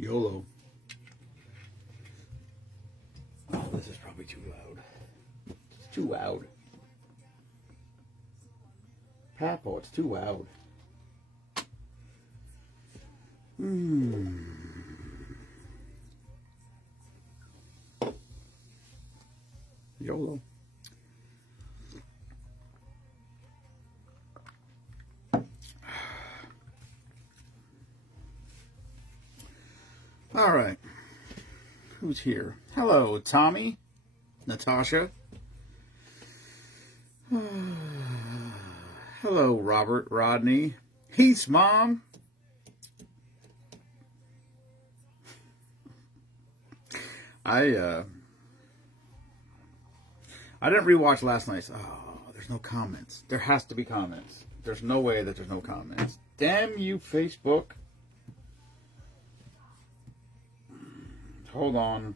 YOLO. Oh, this is probably too loud. It's too loud. Papo, it's too loud. YOLO. All right. Who's here? Hello, Tommy. Natasha. Hello, Robert, Rodney. Heath's mom. I didn't rewatch last night's. Oh, there's no comments. There has to be comments. There's no way that there's no comments. Damn you, Facebook. Hold on.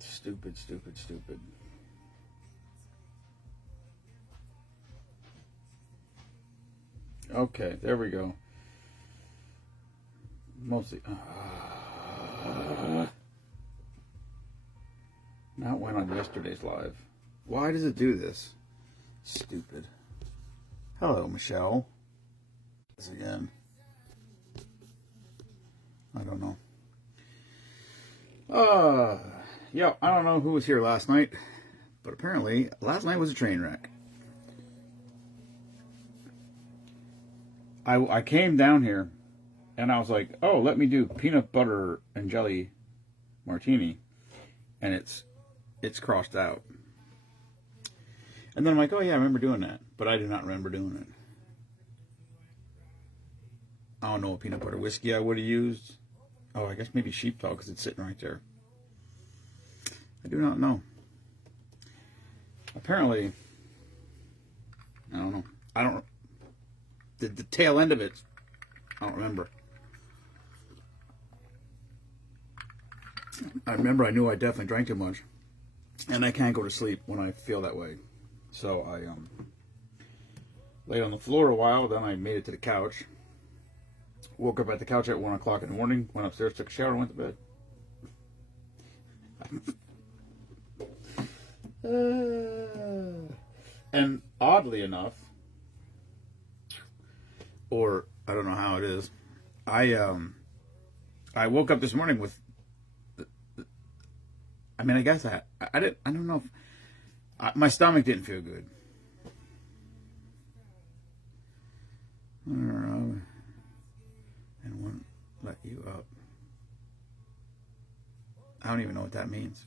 Stupid, stupid, stupid. Okay, there we go. Mostly. Not went on yesterday's live. Why does it do this? Stupid. Hello, Michelle. This again. I don't know. Yeah, I don't know who was here last night, but apparently last night was a train wreck. I came down here and I was like, oh, let me do peanut butter and jelly martini, and it's crossed out. And then I'm like, oh yeah, I remember doing that, but I do not remember doing it. I don't know what peanut butter whiskey I would have used. Oh, I guess maybe sheepdog because it's sitting right there. I do not know. Apparently, I don't know. I don't. The tail end of it, I don't remember. I remember I knew I definitely drank too much, and I can't go to sleep when I feel that way. So I laid on the floor a while. Then I made it to the couch. Woke up at the couch at 1 o'clock in the morning. Went upstairs, took a shower, and went to bed. And oddly enough, or I don't know how it is, I woke up this morning with. I mean, I guess I don't know if my stomach didn't feel good. I don't know. And won't let you up. I don't even know what that means.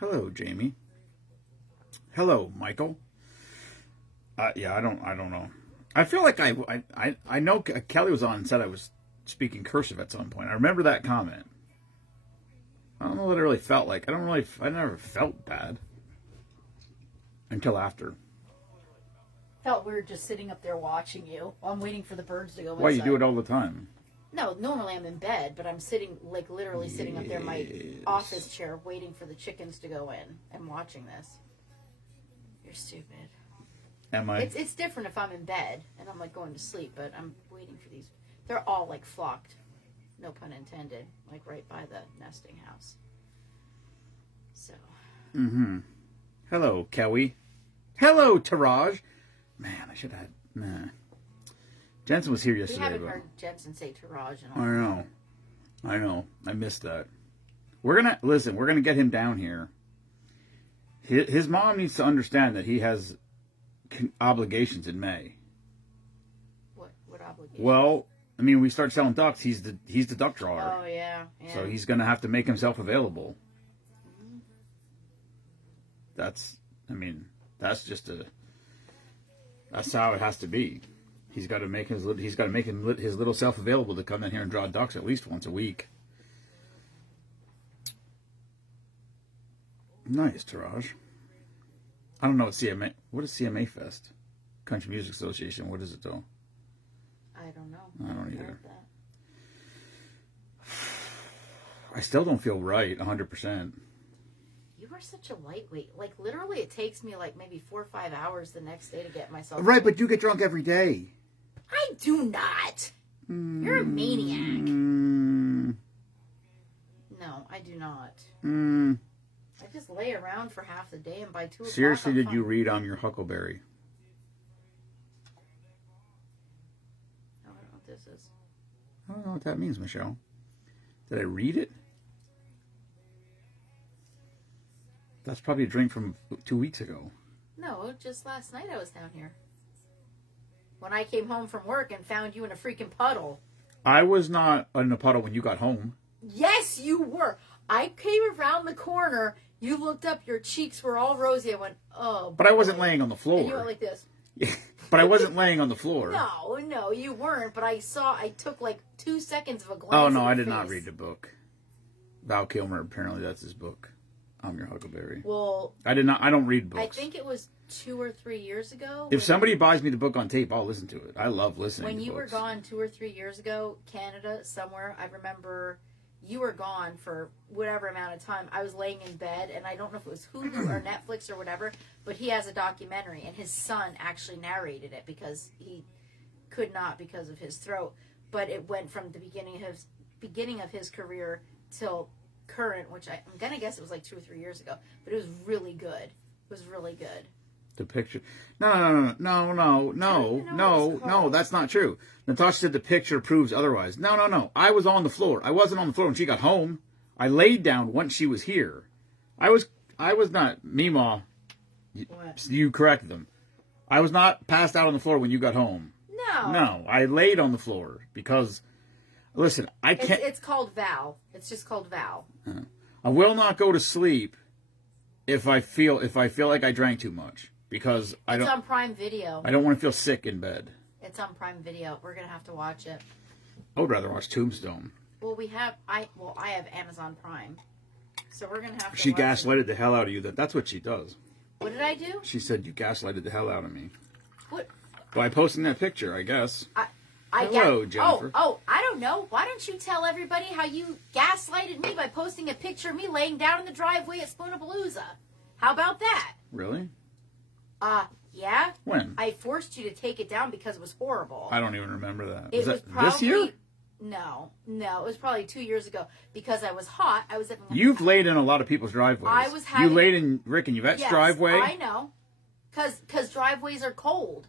Hello, Jamie. Hello, Michael. Yeah, I don't know. I feel like I know Kelly was on and said I was speaking cursive at some point. I remember that comment. I don't know what it really felt like. I never felt bad until after. Felt weird just sitting up there watching you. I'm waiting for the birds to go inside. Why, you do it all the time? No, normally I'm in bed, but I'm sitting, like literally sitting up there in my office chair waiting for the chickens to go in and watching this. You're stupid. Am I? It's different if I'm in bed and I'm like going to sleep, but I'm waiting for these. They're all like flocked, no pun intended, like right by the nesting house. So. Hello, Kelly. Hello, Taraj. Man, I should have. Nah. Jensen was here yesterday. We haven't heard Jensen say Taraj in a I know. I know. I missed that. We're gonna get him down here. His mom needs to understand that he has obligations in May. What obligations? Well, I mean, we start selling ducks. He's the duck drawer. Oh yeah. So he's gonna have to make himself available. Mm-hmm. That's how it has to be. He's got to make his little self available to come in here and draw ducks at least once a week. Nice, Taraj. I don't know what CMA. What is CMA Fest? Country Music Association. What is it though? I don't know. I don't either. I still don't feel right 100%. You You are such a lightweight. Like, literally, it takes me, like, maybe 4 or 5 hours the next day to get myself... Right, but you get drunk every day. I do not. You're a maniac. No, I do not. I just lay around for half the day, and by 2 o'clock... Seriously, did you read On Your Huckleberry? I don't know what this is. I don't know what that means, Michelle. Did I read it? That's probably a drink from 2 weeks ago. No, just last night I was down here. When I came home from work and found you in a freaking puddle. I was not in a puddle when you got home. Yes, you were. I came around the corner. You looked up. Your cheeks were all rosy. I went, oh. But I wasn't laying on the floor. And you went like this. But I wasn't laying on the floor. No, you weren't. But I took like 2 seconds of a glance. Oh, no, at I your did face. not read the book. Val Kilmer, apparently that's his book. I'm Your Huckleberry. Well, I don't read books. I think it was 2 or 3 years ago. If somebody buys me the book on tape, I'll listen to it. I love listening to When you books. were gone 2 or 3 years ago, Canada, somewhere, I remember you were gone for whatever amount of time. I was laying in bed, and I don't know if it was Hulu or Netflix or whatever, but he has a documentary, and his son actually narrated it because he could not because of his throat. But it went from the beginning of his career till current, which I'm going to guess it was like 2 or 3 years ago. But it was really good. It was really good. The picture. No, that's not true. Natasha said the picture proves otherwise. No. I was on the floor. I wasn't on the floor when she got home. I laid down once she was here. I was not, memaw. You corrected them. I was not passed out on the floor when you got home. No, I laid on the floor because, listen, I can't. It's called Val. It's just called Val. I will not go to sleep if I feel like I drank too much because It's on Prime Video. I don't want to feel sick in bed. It's on Prime Video. We're gonna have to watch it. I would rather watch Tombstone. Well, I have Amazon Prime, so we're gonna have to. She watch gaslighted the hell out of you. That's what she does. What did I do? She said you gaslighted the hell out of me. What? By posting that picture, I guess. Hello, Jennifer. Oh, I don't know. Why don't you tell everybody how you gaslighted me by posting a picture of me laying down in the driveway at Spoonapalooza? How about that? Really? Yeah. When? I forced you to take it down because it was horrible. I don't even remember that. It was that probably, this year? No. It was probably 2 years ago because I was hot. I was. You've laid in a lot of people's driveways. You laid in Rick and Yvette's driveway. I know, because driveways are cold,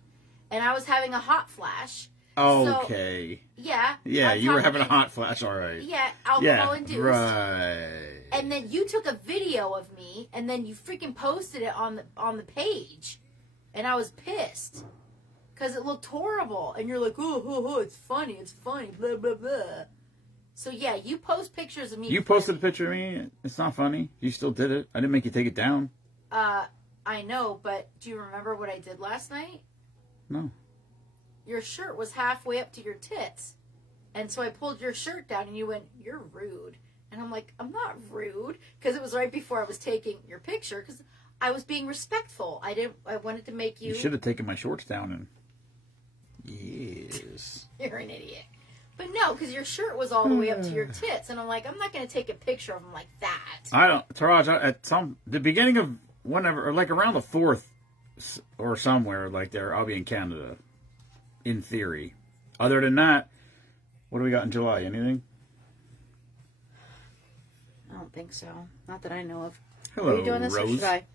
and I was having a hot flash. Okay. So, yeah. Yeah, you were having a hot flash, all right. Yeah, alcohol induced. Right. And then you took a video of me, and then you freaking posted it on the page, and I was pissed because it looked horrible. And you're like, oh, it's funny, blah blah blah. So yeah, you post pictures of me. You posted a picture of me. It's not funny. You still did it. I didn't make you take it down. I know, but do you remember what I did last night? No. Your shirt was halfway up to your tits. And so I pulled your shirt down and you went, you're rude. And I'm like, I'm not rude. Because it was right before I was taking your picture. Because I was being respectful. I wanted to make you... You should have taken my shorts down and... Yes. You're an idiot. But no, because your shirt was all the way up to your tits. And I'm like, I'm not going to take a picture of them like that. I don't... Taraj, the beginning of whenever, or like around the 4th or somewhere like there, I'll be in Canada. In theory. Other than that, what do we got in July? Anything? I don't think so. Not that I know of. Hello, Are you doing this Rose. or should I?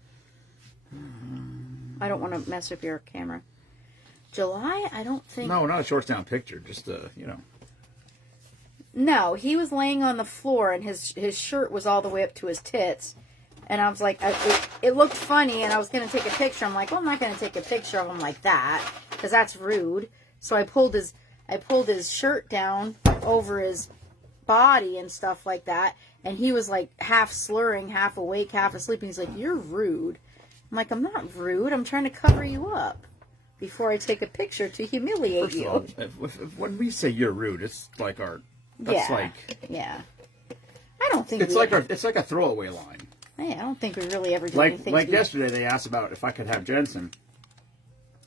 I don't want to mess up your camera. July? I don't think... No, not a shorts down picture. Just, No, he was laying on the floor and his shirt was all the way up to his tits. And I was like, it looked funny and I was going to take a picture. I'm like, well, I'm not going to take a picture of him like that because that's rude. So I pulled his shirt down over his body and stuff like that. And he was like half slurring, half awake, half asleep. And he's like, you're rude. I'm like, I'm not rude. I'm trying to cover you up before I take a picture to humiliate First you. of all, when we say you're rude, it's like our... That's Yeah. I don't think it's like a throwaway line. Hey, I don't think we really ever do Like anything. yesterday, they asked about if I could have Jensen,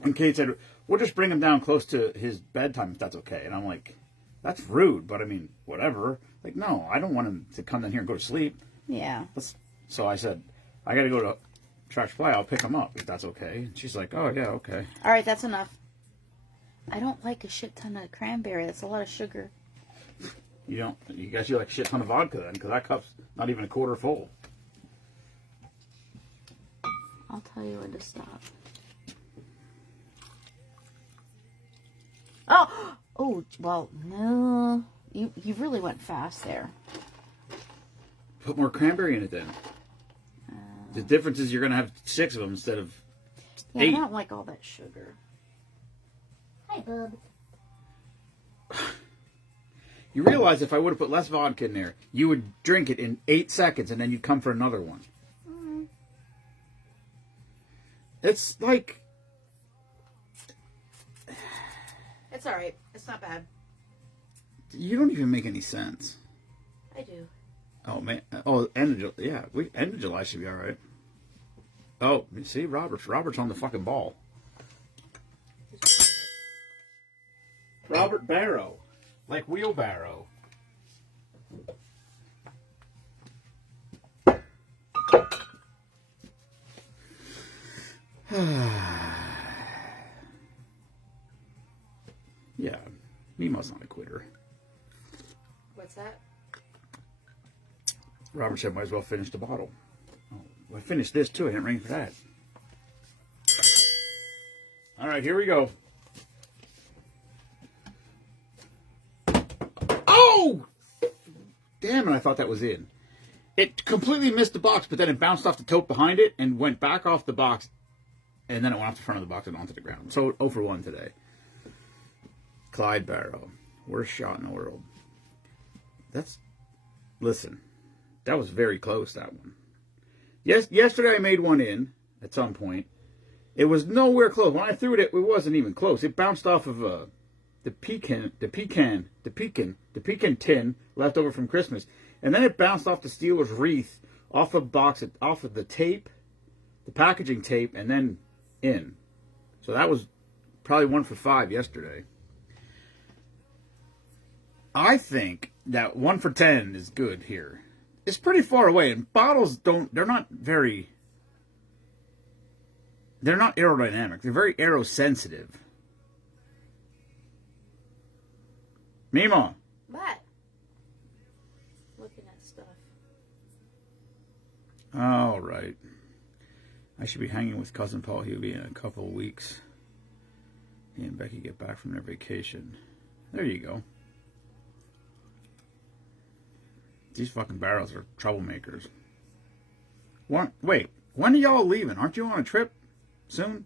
and Kate said, "We'll just bring him down close to his bedtime if that's okay." And I'm like, "That's rude, but I mean, whatever." Like, no, I don't want him to come in here and go to sleep. Yeah. So I said, I got to go to Tractor Supply. I'll pick them up if that's okay. And she's like, oh, yeah, okay. All right, that's enough. I don't like a shit ton of cranberry. That's a lot of sugar. You don't? You guys, you like a shit ton of vodka then, because that cup's not even a quarter full. I'll tell you when to stop. Oh, well, no. You really went fast there. Put more cranberry in it then. The difference is you're going to have 6 of them instead of 8. I don't like all that sugar. Hi, bub. You realize if I would have put less vodka in there, you would drink it in 8 seconds and then you'd come for another one. Mm. It's like... It's all right. It's not bad. You don't even make any sense. I do. Oh, man. Oh, end of July. Yeah, end of July should be all right. Oh, you see, Robert's on the fucking ball. Robert Barrow. Like wheelbarrow. Yeah, Memaw's not a quitter. What's that? Robert said might as well finish the bottle. Oh, I finished this too. I didn't ring for that. All right, here we go. Oh! Damn it, I thought that was in. It completely missed the box, but then it bounced off the tote behind it and went back off the box, and then it went off the front of the box and onto the ground. So 0 for 1 today. Clyde Barrow. Worst shot in the world. Listen, that was very close, that one. Yes, yesterday I made one in at some point. It was nowhere close. When I threw it, it wasn't even close. It bounced off of the pecan tin left over from Christmas, and then it bounced off the Steelers wreath, off of the tape, the packaging tape, and then in. So that was probably 1 for 5 yesterday. I think that 1 for 10 is good here. It's pretty far away, and bottles they're not aerodynamic. They're very aerosensitive. Memaw. What? Looking at stuff. All right. I should be hanging with Cousin Paul. He'll be in a couple of weeks. He and Becky get back from their vacation. There you go. These fucking barrels are troublemakers. Wait, when are y'all leaving? Aren't you on a trip soon?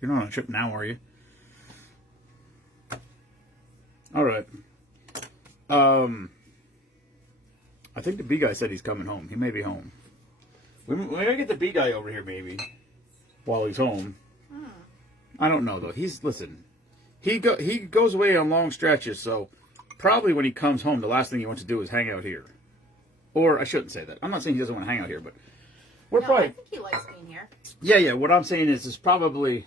You're not on a trip now, are you? All right. I think the B guy said he's coming home. He may be home. We gotta get the B guy over here maybe while he's home. I don't know though. He goes away on long stretches, so probably when he comes home, the last thing he wants to do is hang out here. Or I shouldn't say that. I'm not saying he doesn't want to hang out here, but we're probably. I think he likes being here. Yeah. What I'm saying is probably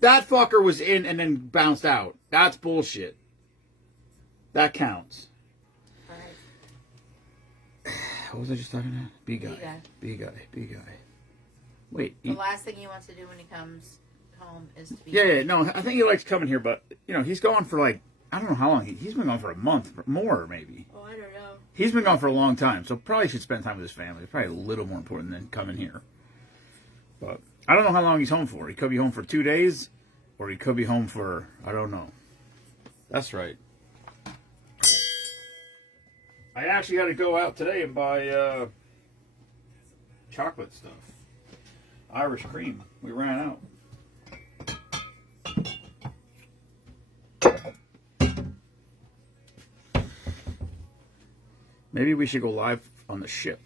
that fucker was in and then bounced out. That's bullshit. That counts. All right. What was I just talking about? B guy. Wait. The last thing he wants to do when he comes home is to be. Yeah. No, I think he likes coming here, but he's gone for like I don't know how long. He's been gone for a month, more maybe. Oh, I don't know. He's been gone for a long time, so probably should spend time with his family. It's probably a little more important than coming here. But I don't know how long he's home for. He could be home for 2 days, or he could be home for I don't know. That's right. I actually got to go out today and buy chocolate stuff. Irish cream. We ran out. Maybe we should go live on the ship.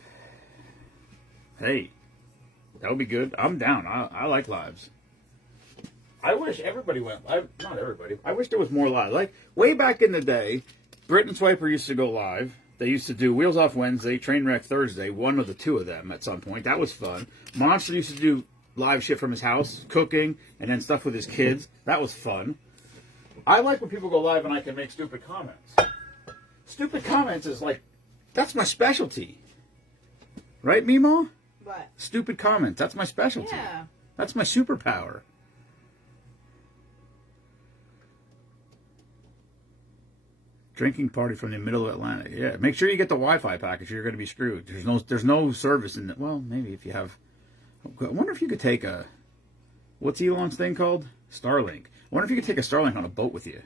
Hey, that would be good. I'm down. I like lives. I wish everybody went live. Not everybody. I wish there was more live. Like, way back in the day, Britt and Swiper used to go live. They used to do Wheels Off Wednesday, Trainwreck Thursday, one of the two of them at some point. That was fun. Monster used to do live shit from his house, cooking, and then stuff with his kids. That was fun. I like when people go live and I can make stupid comments. Stupid comments is like That's my specialty. Right, memaw? What? Stupid comments. That's my specialty. Yeah. That's my superpower. Drinking party from the middle of Atlantic. Yeah, make sure you get the Wi-Fi package. Or you're going to be screwed. There's no service in it. Well, maybe if you have. I wonder if you could take a. What's Elon's thing called? Starlink. I wonder if you could take a Starlink on a boat with you.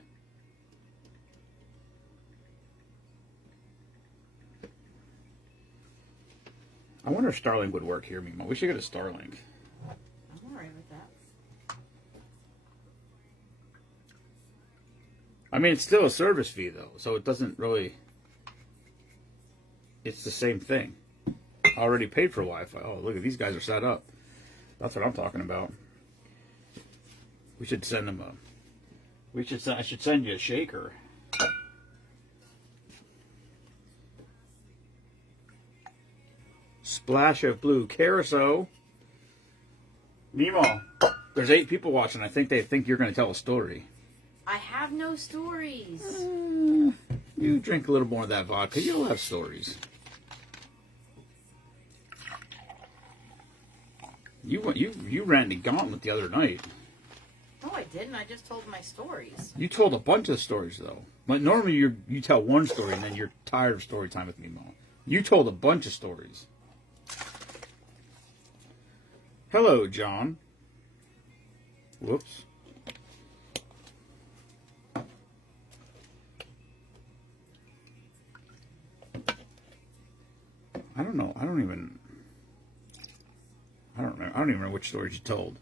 I wonder if Starlink would work here, Mima. We should get a Starlink. I'm alright with that. I mean, it's still a service fee, though, so it doesn't really... It's the same thing. I already paid for Wi-Fi. Oh, look, these guys are set up. That's what I'm talking about. We should send them a... I should send you a shaker. Splash of blue. Carousel. Nemo. There's 8 people watching. I think they think you're going to tell a story. I have no stories. You drink a little more of that vodka. You'll have stories. You ran the gauntlet the other night. No, I didn't. I just told my stories. You told a bunch of stories, though. But normally you tell one story and then you're tired of story time with me, Mo. You told a bunch of stories. Hello, John. Whoops. I don't know. I don't even know which stories you told.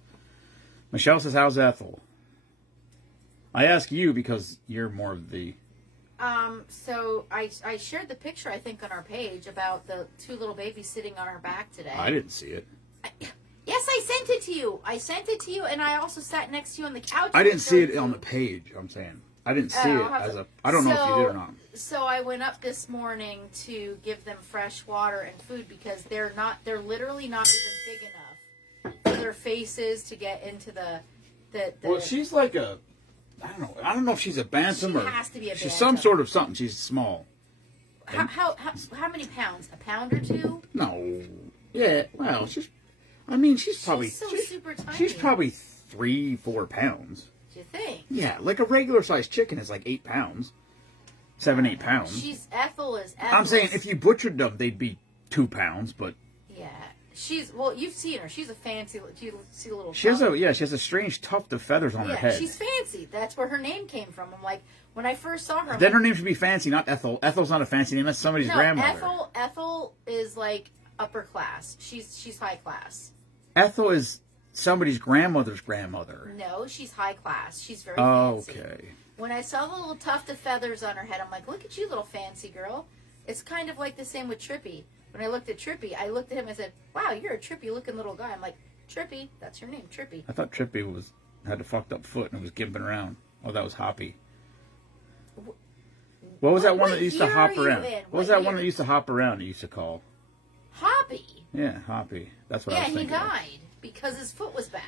Michelle says, "How's Ethel?" I ask you because you're more of the... So I shared the picture, I think, on our page about the 2 little babies sitting on our back today. I didn't see it. Yes, I sent it to you. I sent it to you, and I also sat next to you on the couch. I didn't see it on the page, I'm saying. I didn't see it as a... I don't know if you did or not. So I went up this morning to give them fresh water and food because they're literally not even big enough for their faces to get into the Well, she's like a... I don't know if she's a bantam or... She has to be a She's bantam. some sort of something. She's small. How many pounds? A pound or 2? No. Yeah, well, she's probably... She's super tiny. She's probably 3-4 pounds. Do you think? Yeah, like a regular sized chicken is like 8 pounds. 7-8 pounds. Ethel. I'm saying if you butchered them, they'd be 2 pounds, but... Yeah. You've seen her. She's a fancy, you see a little... She has a strange tuft of feathers on her head. She's fancy. That's where her name came from. I'm like, when I first saw her... Then her name should be Fancy, not Ethel. Ethel's not a fancy name. That's somebody's grandmother. Ethel is like upper class. She's high class. Ethel is somebody's grandmother's grandmother. No, she's high class. She's very fancy. Okay. When I saw the little tuft of feathers on her head, I'm like, look at you, little fancy girl. It's kind of like the same with Trippy. When I looked at Trippy, I looked at him and said, wow, you're a Trippy-looking little guy. I'm like, Trippy, that's your name, Trippy. I thought Trippy had a fucked up foot and was gimping around. Oh, that was Hoppy. What was that one that used to hop around? What was that one that used to hop around? It used to call Hoppy. Yeah, Hoppy. That's what I was thinking. Yeah, he died because his foot was bad.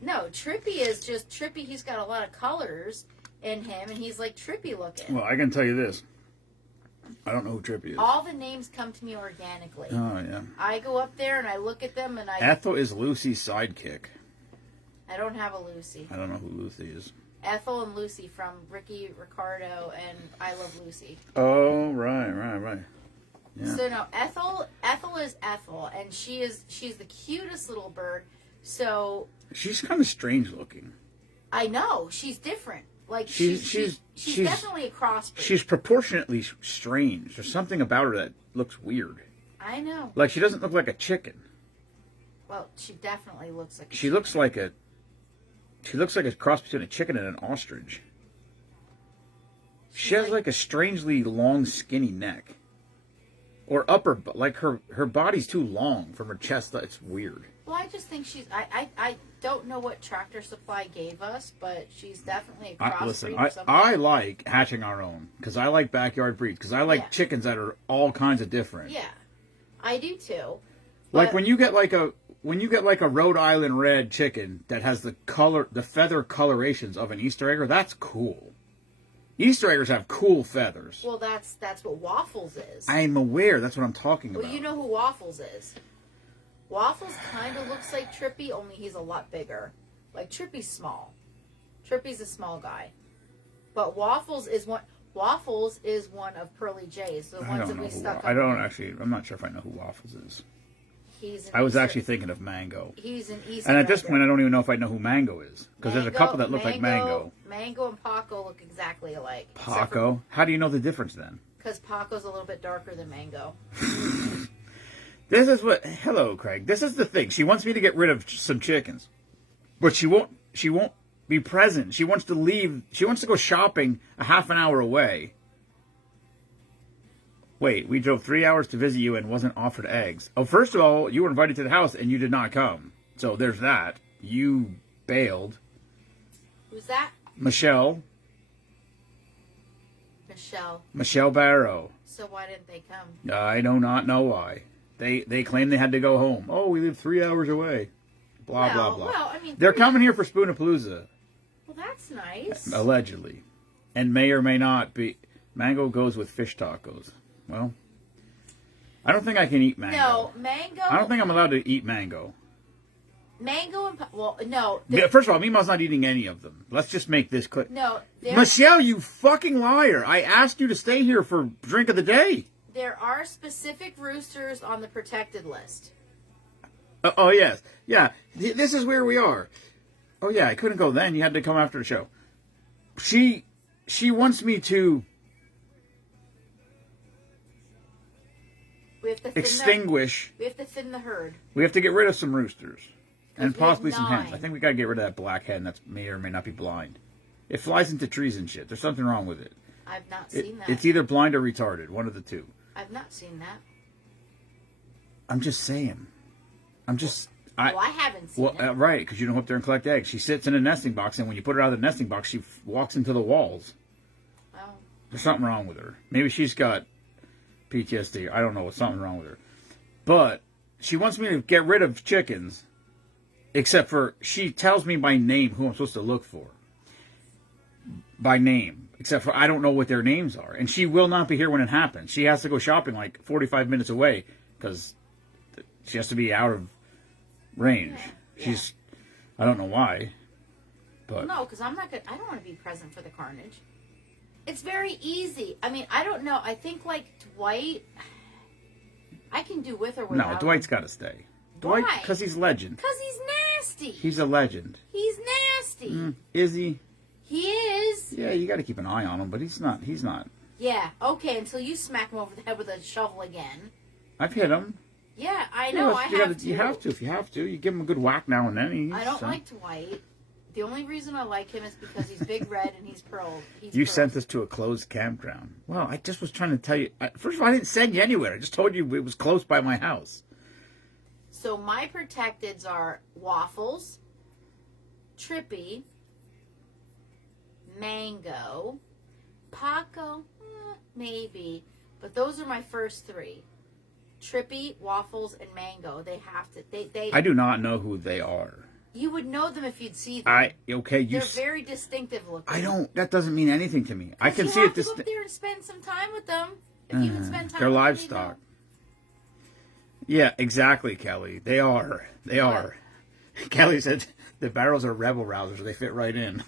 No, Trippy is just Trippy. He's got a lot of colors in him, and he's like Trippy looking. Well, I can tell you this. I don't know who Trippy is. All the names come to me organically. Oh, yeah. I go up there and I look at them and I... Ethel is Lucy's sidekick. I don't have a Lucy. I don't know who Lucy is. Ethel and Lucy from Ricky Ricardo and I Love Lucy. Oh, right. Yeah. So no, Ethel is Ethel, and she's the cutest little bird. So she's kind of strange looking. I know, she's different. Like she's definitely a crossbreed. She's proportionately strange. There's something about her that looks weird. I know. Like she doesn't look like a chicken. Well, she definitely looks like. She looks like a cross between a chicken and an ostrich. She has like a strangely long, skinny neck. Or upper, like her body's too long from her chest. It's weird. Well, I just think she's. I don't know what Tractor Supply gave us, but she's definitely a crossbreed. Listen, I like hatching our own because I like backyard breeds because I like chickens that are all kinds of different. Yeah, I do too. Like when you get like a Rhode Island red chicken that has the feather colorations of an Easter egger, that's cool. Easter eggers have cool feathers. Well, that's what Waffles is. I'm aware. That's what I'm talking about. Well, you know who Waffles is. Waffles kind of looks like Trippy, only he's a lot bigger. Like, Trippy's small. Trippy's a small guy. But Waffles is one of Pearly J's, the ones that we stuck on. I don't actually. I'm not sure if I know who Waffles is. I was actually thinking of Mango. He's an Easter. And at this point, I don't even know if I know who Mango is. Because there's a couple that look like Mango. Mango and Paco look exactly alike. Paco? How do you know the difference then? Because Paco's a little bit darker than Mango. This is what... Hello, Craig. This is the thing. She wants me to get rid of some chickens. But she won't be present. She wants to leave. She wants to go shopping a half an hour away. Wait, we drove 3 hours to visit you and wasn't offered eggs. Oh, first of all, you were invited to the house and you did not come. So there's that. You bailed. Who's that? Michelle. Michelle Barrow. So why didn't they come? I do not know why. They claim they had to go home. Oh, we live 3 hours away. Blah, blah, blah. Well, I mean, they're coming here for Spoonapalooza. Well, that's nice. Allegedly. And may or may not be. Mango goes with fish tacos. Well, I don't think I can eat mango. No, mango. I don't think I'm allowed to eat mango. Mango and... Well, no. First of all, Mema's not eating any of them. Let's just make this clear. No. Michelle, you fucking liar. I asked you to stay here for drink of the day. There are specific roosters on the protected list. Oh, yes. Yeah. This is where we are. Oh, yeah. I couldn't go then. You had to come after the show. She wants me to extinguish. We have to thin the herd. We have to get rid of some roosters. And possibly some 9. hens. I think we got to get rid of that black hen that may or may not be blind. It flies into trees and shit. There's something wrong with it. I've not seen that. It's either blind or retarded. One of the two. I've not seen that. I'm just saying. I haven't seen it. Right, because you don't go up there and collect eggs. She sits in a nesting box, and when you put her out of the nesting box, she walks into the walls. Oh. There's something wrong with her. Maybe she's got PTSD. I don't know. What's something wrong with her. But she wants me to get rid of chickens, except for she tells me by name who I'm supposed to look for. By name. Except for I don't know what their names are. And she will not be here when it happens. She has to go shopping like 45 minutes away because she has to be out of range. Yeah. I don't know why. But no, because I don't want to be present for the carnage. It's very easy. I mean, I don't know. I think like Dwight, I can do with or without. No, Dwight's got to stay. Dwight, because he's legend. Because he's nasty. He's a legend. He's nasty. Is he? He is. Yeah, you got to keep an eye on him, but he's not. He's not. Yeah. Okay. Until you smack him over the head with a shovel again. I've hit him. Yeah, I know. You have to. If you have to, you give him a good whack now and then. I don't like Dwight. The only reason I like him is because he's big red and he's pearled. Sent us to a closed campground. Well, I just was trying to tell you. First of all, I didn't send you anywhere. I just told you it was close by my house. So my protecteds are Waffles, Trippy, Mango, Paco, maybe. But those are my first 3. Trippy, Waffles, and Mango. They have to. They. I do not know who they are. You would know them if you'd see them. They're very distinctive looking. That doesn't mean anything to me. I can see it. You have to go up there and spend some time with them. If you can spend time. They're with livestock. Them, yeah, exactly, Kelly. They are. They are. Kelly said the barrels are rebel rousers. They fit right in.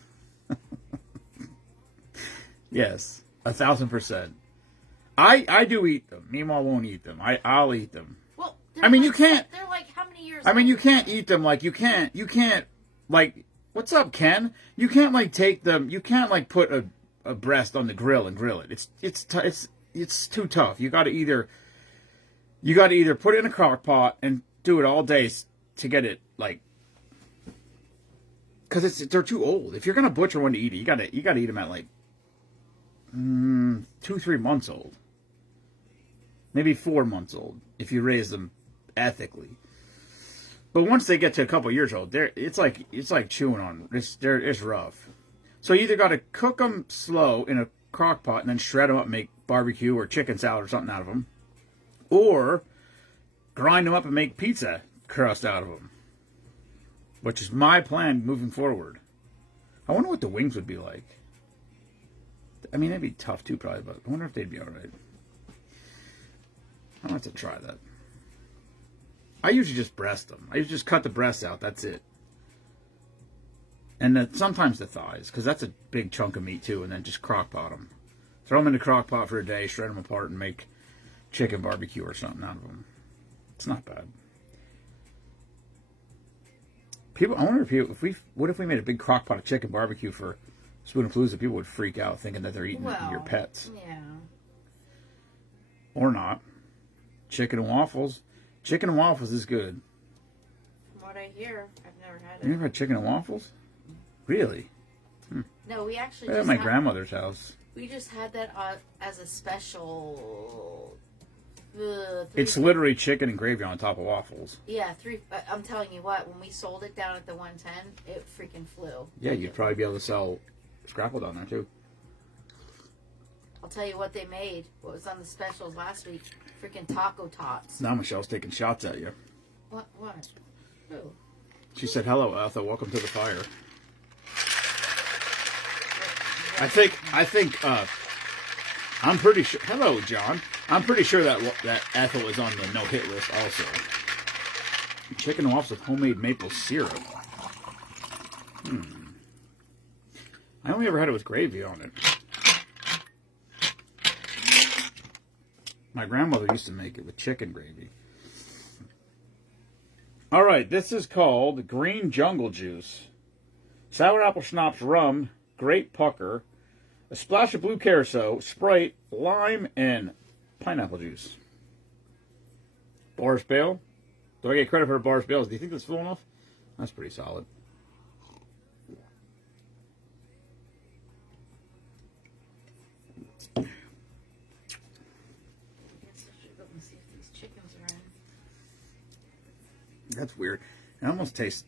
Yes, 1,000%. I do eat them. Memaw won't eat them. I'll eat them. Well, you can't. They're like how many years? You can't eat them like you can't like. What's up, Ken? You can't like take them. You can't like put a breast on the grill and grill it. It's too tough. You got to either put it in a crock pot and do it all day to get it like. Because they're too old. If you're gonna butcher one to eat it, you gotta eat them at like 2-3 months old. Maybe 4 months old if you raise them ethically. But once they get to a couple years old, it's like chewing on. It's rough. So you either got to cook them slow in a crock pot and then shred them up and make barbecue or chicken salad or something out of them, or grind them up and make pizza crust out of them, which is my plan moving forward. I wonder what the wings would be like. I mean, it'd be tough too, probably, but I wonder if they'd be all right. I'll have to try that. I usually just breast them. I usually just cut the breasts out. That's it. And sometimes the thighs, because that's a big chunk of meat too, and then just crock pot them. Throw them in the crock pot for a day, shred them apart, and make chicken barbecue or something out of them. It's not bad. People, I wonder what if we made a big crock pot of chicken barbecue for Spoonapalooza? People would freak out thinking that they're eating your pets. Yeah. Or not. Chicken and waffles. Chicken and waffles is good. From what I hear, I've never had it. You never had chicken and waffles? Really? No, we actually At my grandmother's house. We just had that as a special. It's literally chicken and gravy on top of waffles. Yeah, I'm telling you what, when we sold it down at the 110, it freaking flew. Yeah, you'd probably be able to sell scrapple down there too. I'll tell you what they made. What was on the specials last week? Freaking taco tots. Now Michelle's taking shots at you. What? Who? She said, "Hello, Ethel. Welcome to the fire." I think. I'm pretty sure. Hello, John. I'm pretty sure that Ethel is on the no-hit list also. Chicken and waffles with homemade maple syrup. I only ever had it with gravy on it. My grandmother used to make it with chicken gravy. All right, this is called Green Jungle Juice. Sour apple schnapps, rum, grape pucker, a splash of blue curacao, Sprite, lime, and pineapple juice. Boris Bale. Do I get credit for Boris Bales? Do you think that's full enough? That's pretty solid. That's weird. It almost tastes.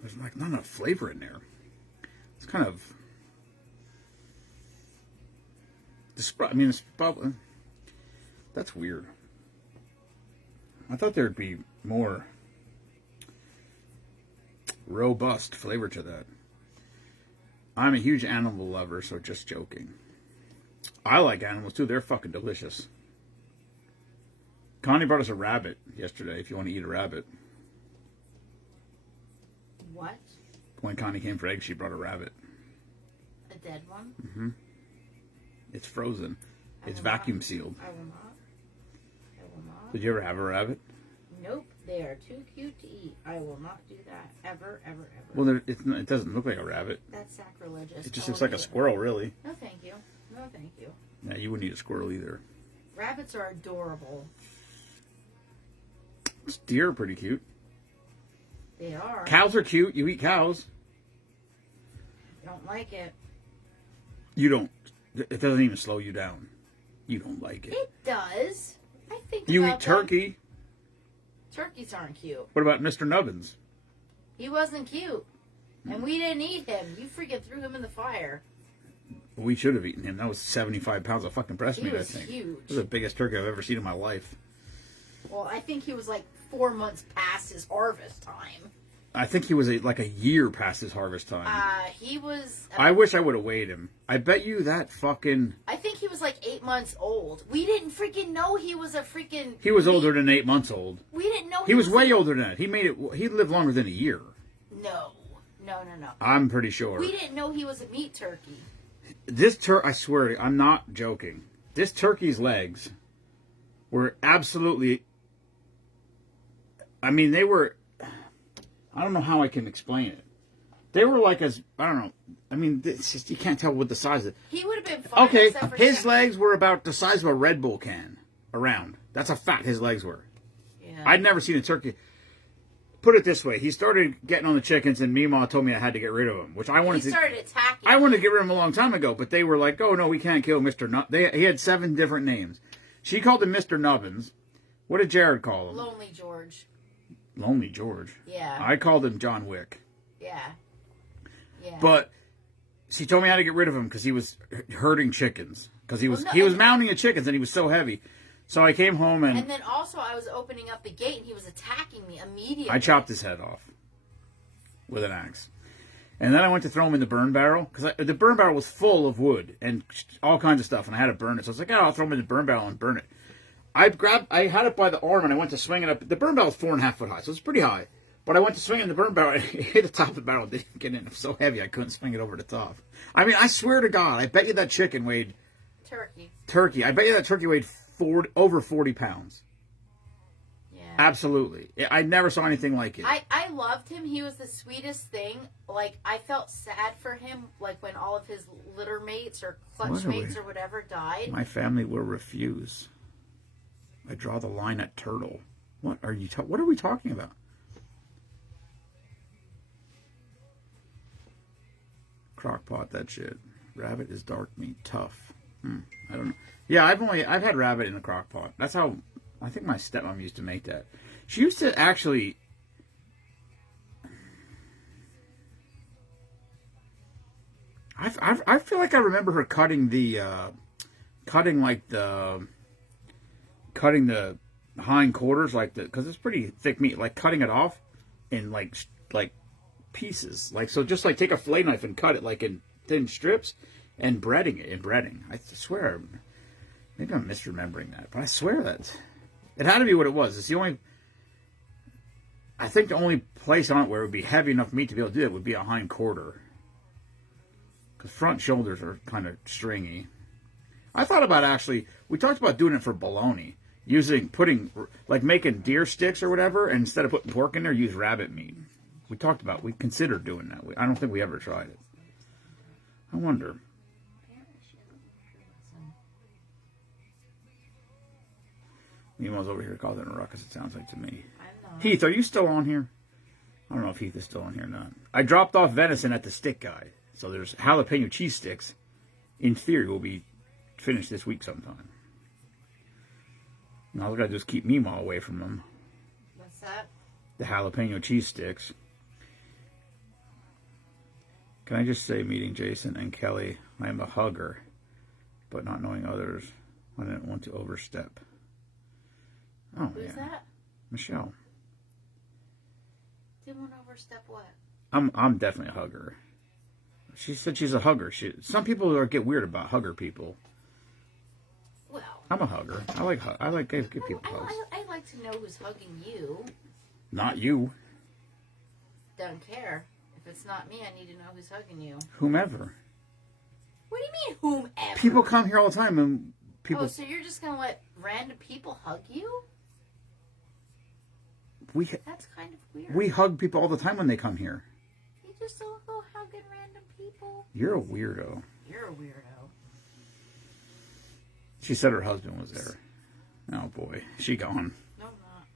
There's like not enough flavor in there. It's kind of. It's probably. That's weird. I thought there'd be more robust flavor to that. I'm a huge animal lover, so just joking. I like animals too. They're fucking delicious. Connie brought us a rabbit yesterday, if you want to eat a rabbit. What? When Connie came for eggs, she brought a rabbit. A dead one? Mm-hmm. It's frozen. It's vacuum sealed. I will not. I will not. Did you ever have a rabbit? Nope. They are too cute to eat. I will not do that. Ever, ever, ever. Well, it doesn't look like a rabbit. That's sacrilegious. It just looks like a squirrel, really. No, thank you. No, thank you. Yeah, you wouldn't eat a squirrel either. Rabbits are adorable. Deer are pretty cute. They are. Cows are cute. You eat cows. Don't like it. You don't. It doesn't even slow you down. You don't like it. It does. I think you about eat turkey. Turkeys aren't cute. What about Mr. Nubbins? He wasn't cute. And we didn't eat him. You freaking threw him in the fire. We should have eaten him. That was 75 pounds of fucking breast meat, I think. He was huge. It was the biggest turkey I've ever seen in my life. Well, I think he was like 4 months past his harvest time. I think he was like a year past his harvest time. He was... I wish I would have weighed him. I bet you that fucking... I think he was like 8 months old. We didn't freaking know he was a freaking... He was older than 8 months old. We didn't know he was way older than that. He lived longer than a year. No. I'm pretty sure. We didn't know he was a meat turkey. I swear to you, I'm not joking. This turkey's legs were absolutely... I mean, they were... I don't know how I can explain it. They were like I don't know. I mean, it's just, you can't tell what the size of it. He would have been fine. Okay, his legs were about the size of a Red Bull can around. That's how fat his legs were. Yeah. I'd never seen a turkey. Put it this way: he started getting on the chickens, and memaw told me I had to get rid of him, which I wanted to. He started attacking. I wanted to get rid of him a long time ago, but they were like, "Oh no, we can't kill Mr. He had 7 different names. She called him Mr. Nubbins. What did Jared call him? Lonely George. Lonely George. Yeah. I called him John Wick. Yeah. Yeah. But she told me how to get rid of him because he was herding chickens. Because he was mounting the chickens and he was so heavy. So I came home and then also I was opening up the gate and he was attacking me immediately. I chopped his head off with an axe. And then I went to throw them in the burn barrel because the burn barrel was full of wood and all kinds of stuff, and I had to burn it. So I was like, oh, I'll throw them in the burn barrel and burn it. I had it by the arm, and I went to swing it up. The burn barrel is 4.5 foot high, so it's pretty high. But I went to swing in the burn barrel, and it hit the top of the barrel. It didn't get in. It was so heavy, I couldn't swing it over the top. I mean, I swear to God, I bet you that chicken weighed... Turkey. I bet you that turkey weighed over 40 pounds. Yeah. Absolutely. I never saw anything like it. I loved him. He was the sweetest thing. Like, I felt sad for him, like, when all of his litter mates or clutch mates or whatever died. My family will refuse. I draw the line at turtle. What are you? What are we talking about? Crockpot, that shit. Rabbit is dark meat, tough. I don't know. Yeah, I've had rabbit in a crock pot. That's how I think my stepmom used to make that. She used to actually. I feel like I remember her cutting the hind quarters, because it's pretty thick meat, like cutting it off in like pieces, like, so just like take a fillet knife and cut it like in thin strips and breading it. I swear, maybe I'm misremembering that, but I swear that it had to be what it was. It's the only, I think the only place on it where it would be heavy enough meat to be able to do it would be a hind quarter, because front shoulders are kind of stringy. I thought about we talked about doing it for bologna, making deer sticks or whatever, and instead of putting pork in there, use rabbit meat. We considered doing that. I don't think we ever tried it. I wonder. Memaw's over here causing a ruckus, it sounds like to me. I'm not. Heath, are you still on here? I don't know if Heath is still on here or not. I dropped off venison at the stick guy. So there's jalapeno cheese sticks. In theory, will be finished this week sometime. Now all we gotta do is keep Memaw away from them. What's that? The jalapeno cheese sticks. Can I just say, meeting Jason and Kelly, I am a hugger, but not knowing others, I didn't want to overstep. Oh, Who's that? Michelle. Didn't want to overstep what? I'm definitely a hugger. She said she's a hugger. Some people get weird about hugger people. Well, I'm a hugger. I like give people hugs. I like to know who's hugging you. Not you. Don't care. If it's not me, I need to know who's hugging you. Whomever. What do you mean, whomever? People come here all the time and people... Oh, so you're just going to let random people hug you? That's kind of weird. We hug people all the time when they come here. You just don't go hugging random people? You're a weirdo. You're a weirdo. She said her husband was there. Oh, boy. She gone. No, I'm not.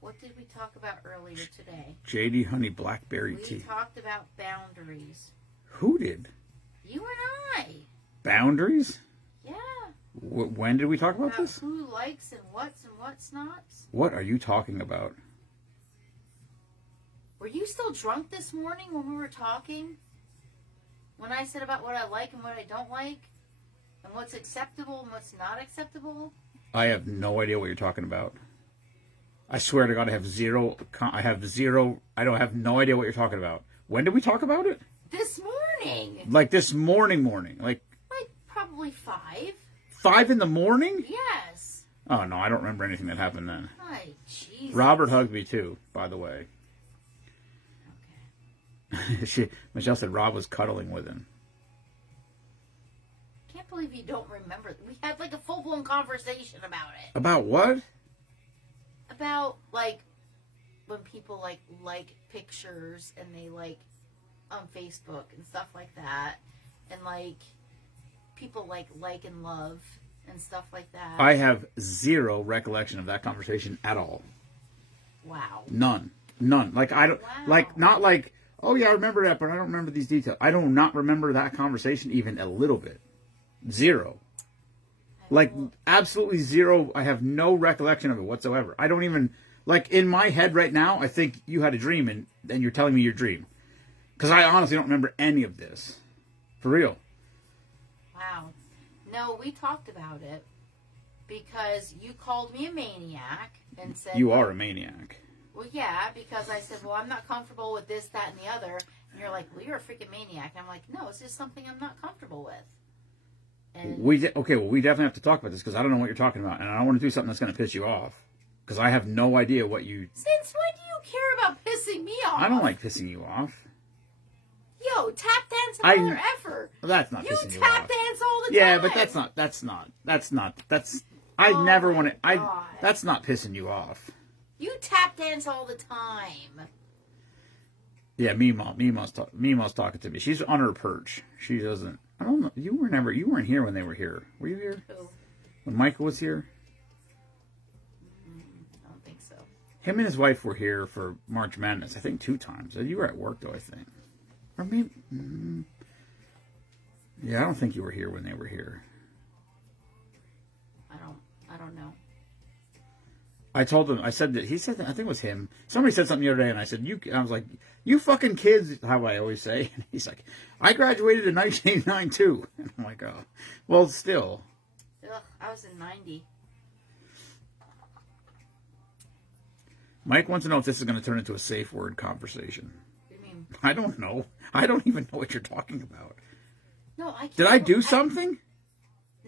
What did we talk about earlier today? JD Honey Blackberry We Tea. talked about boundaries. Who did? You and I. Boundaries? Yeah. When did we talk about this? Who likes and what's not. What are you talking about? Were you still drunk this morning when we were talking? When I said about what I like and what I don't like? And what's acceptable and what's not acceptable? I have no idea what you're talking about. I swear to God, I don't have no idea what you're talking about. When did we talk about it? This morning. Like this morning. Like probably 5. 5 in the morning? Yes. Oh, no, I don't remember anything that happened then. My Jesus. Robert hugged me too, by the way. Okay. Michelle said Rob was cuddling with him. Can't believe you don't remember. We had like a full-blown conversation about it. About what? About like when people like pictures and they like on Facebook and stuff like that, and like people like and love and stuff like that. I have zero recollection of that conversation at all. Wow. None. Like I don't not like, oh yeah, I remember that, but I don't remember these details. I do not remember that conversation even a little bit. Zero. Like absolutely zero. I have no recollection of it whatsoever. I don't even, like, in my head right now, I think you had a dream and you're telling me your dream. Because I honestly don't remember any of this. For real. Wow. No, we talked about it because you called me a maniac and said You are a maniac. Well, yeah, because I said, well, I'm not comfortable with this, that, and the other. And you're like, well, you're a freaking maniac. And I'm like, no, it's just something I'm not comfortable with. And We definitely have to talk about this because I don't know what you're talking about, and I don't want to do something that's going to piss you off because I have no idea what you. Since when do you care about pissing me off? I don't like pissing you off. Yo, tap dance another effort. Well, that's not pissing you off. You tap dance all the time. Yeah, but that's. I never want to. God. That's not pissing you off. You tap dance all the time. Yeah, Memaw's talking to me. She's on her perch. She doesn't. I don't know. You weren't here when they were here. Were you here? Who? When Michael was here? I don't think so. Him and his wife were here for March Madness. I think 2 times. You were at work though, I think. Or maybe. Yeah, I don't think you were here when they were here. I don't know. I told him. I said that he said that, I think it was him. Somebody said something the other day, and I said, I was like, you fucking kids. How I always say. And he's like, I graduated in 1989 too. And I'm like, oh, well, still. Ugh, I was in 90. Mike wants to know if this is going to turn into a safe word conversation. What do you mean? I don't know. I don't even know what you're talking about. No, I can't. Did I do something?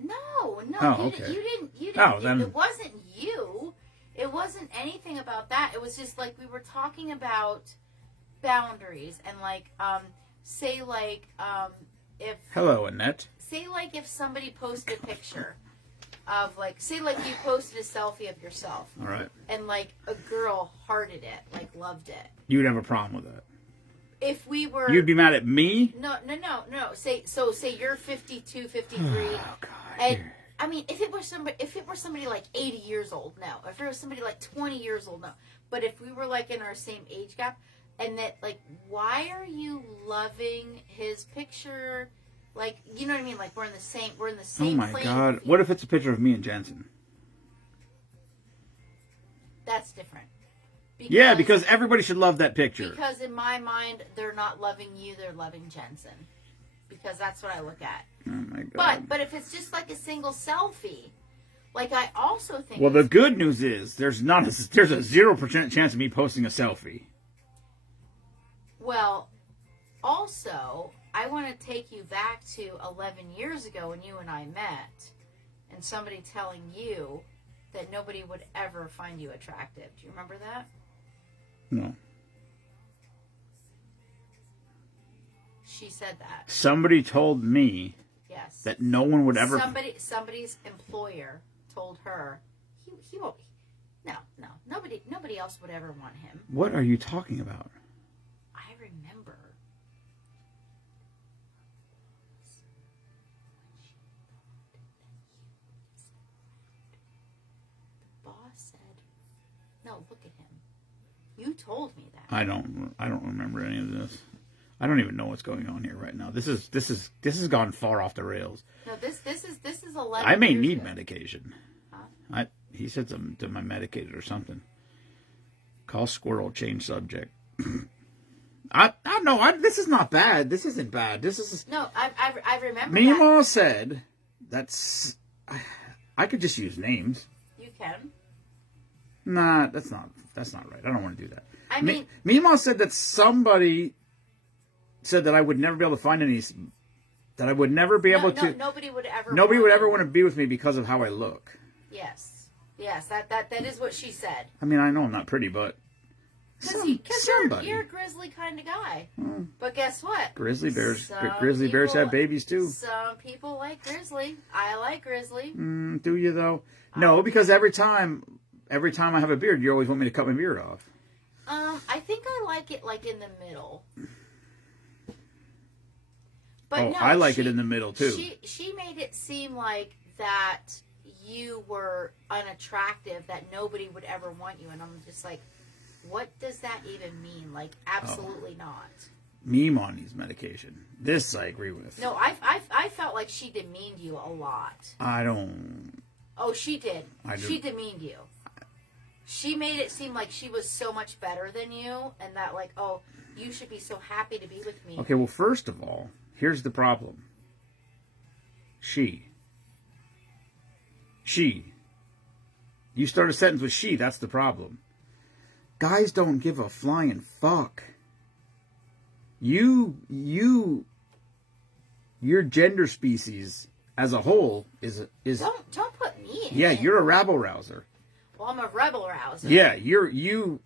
No. Oh, okay. You didn't. Oh, then it wasn't you. It wasn't anything about that. It was just like we were talking about boundaries and like, say like, if. Hello, Annette. Say like if somebody posted a picture of like, say like you posted a selfie of yourself. All right. And like a girl hearted it, like loved it. You would have a problem with that. If we were... You'd be mad at me? No. Say you're 52, 53. Oh, God. And, I mean, if it were somebody like 80 years old, no. If it was somebody like 20 years old, no. But if we were like in our same age gap, and that like, why are you loving his picture? Like, you know what I mean? Like we're in the same Oh my God. What if it's a picture of me and Jensen? That's different. Because everybody should love that picture. Because in my mind, they're not loving you, they're loving Jensen. Because that's what I look at. Oh my God. But if it's just like a single selfie, like I also think. Well, the good news is there's a 0% chance of me posting a selfie. Well, also, I want to take you back to 11 years ago when you and I met, and somebody telling you that nobody would ever find you attractive. Do you remember that? No. She said that. Somebody told me Yes. that no one would ever... Somebody's employer told her, he won't... No. Nobody else would ever want him. What are you talking about? I remember. The boss said, no, look at him. You told me that. I don't remember any of this. I don't even know what's going on here right now. This has gone far off the rails. No, this is 11 I may years need ago. medication. Huh? He said something to my medicated or something. Call squirrel, change subject. I know this is not bad. This isn't bad. This is No, I remember Memaw said that's I could just use names. You can. Nah, that's not right. I don't want to do that. I mean, Memaw said that somebody said that I would never be able to find any. That I would never be able to. Nobody would ever. Nobody would ever want to be with me because of how I look. Yes, that is what she said. I mean, I know I'm not pretty, but because somebody. you're a grizzly kind of guy. But guess what? Grizzly bears Some bears have people- babies too. Some people like grizzly. I like grizzly. Do you though? No, because every time I have a beard, you always want me to cut my beard off. I think I like it like in the middle. But no, I like it in the middle too. She made it seem like that you were unattractive, that nobody would ever want you, and I'm just like, what does that even mean? Like, absolutely not. Memaw needs medication. This I agree with. No, I felt like she demeaned you a lot. I don't. Oh, she did. I do. She demeaned you. She made it seem like she was so much better than you, and that like, oh, you should be so happy to be with me. Okay, well, first of all, here's the problem. She You start a sentence with she. That's the problem. Guys don't give a flying fuck. Your gender species as a whole is don't put me in. Yeah, you're a rabble rouser. Well, I'm a rebel rouser. Yeah, you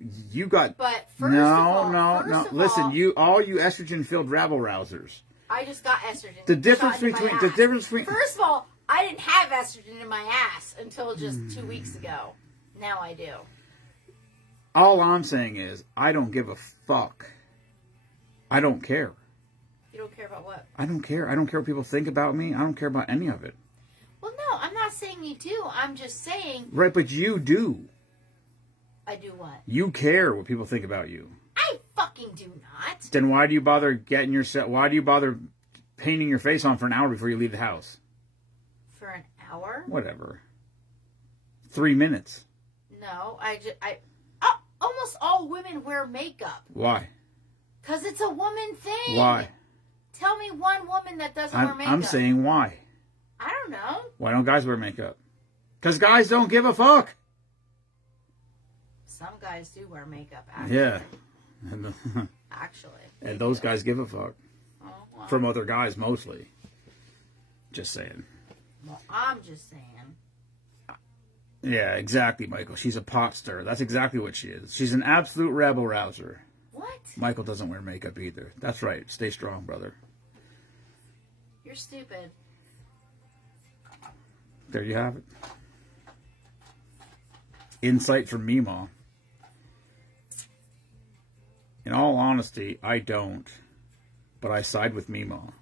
got. But first of all, no. Listen, all you estrogen filled rabble rousers. I just got estrogen. The difference between First of all, I didn't have estrogen in my ass until just 2 weeks ago. Now I do. All I'm saying is I don't give a fuck. I don't care. You don't care about what? I don't care. I don't care what people think about me. I don't care about any of it. Well, no, I'm not saying you do. I'm just saying. Right, but you do. I do what? You care what people think about you. I fucking do not. Then why do you bother getting yourself? Why do you bother painting your face on for an hour before you leave the house? For an hour? Whatever. 3 minutes. No, almost all women wear makeup. Why? Because it's a woman thing. Why? Tell me one woman that doesn't wear makeup. I'm saying why. I don't know. Why don't guys wear makeup? Because guys don't give a fuck. Some guys do wear makeup, actually. Yeah. Actually. And those guys give a fuck. Oh, well. From other guys, mostly. Just saying. Well, I'm just saying. Yeah, exactly, Michael. She's a pot stirrer. That's exactly what she is. She's an absolute rebel rouser. What? Michael doesn't wear makeup either. That's right. Stay strong, brother. You're stupid. There you have it. Insight from memaw. In all honesty, I don't. But I side with memaw.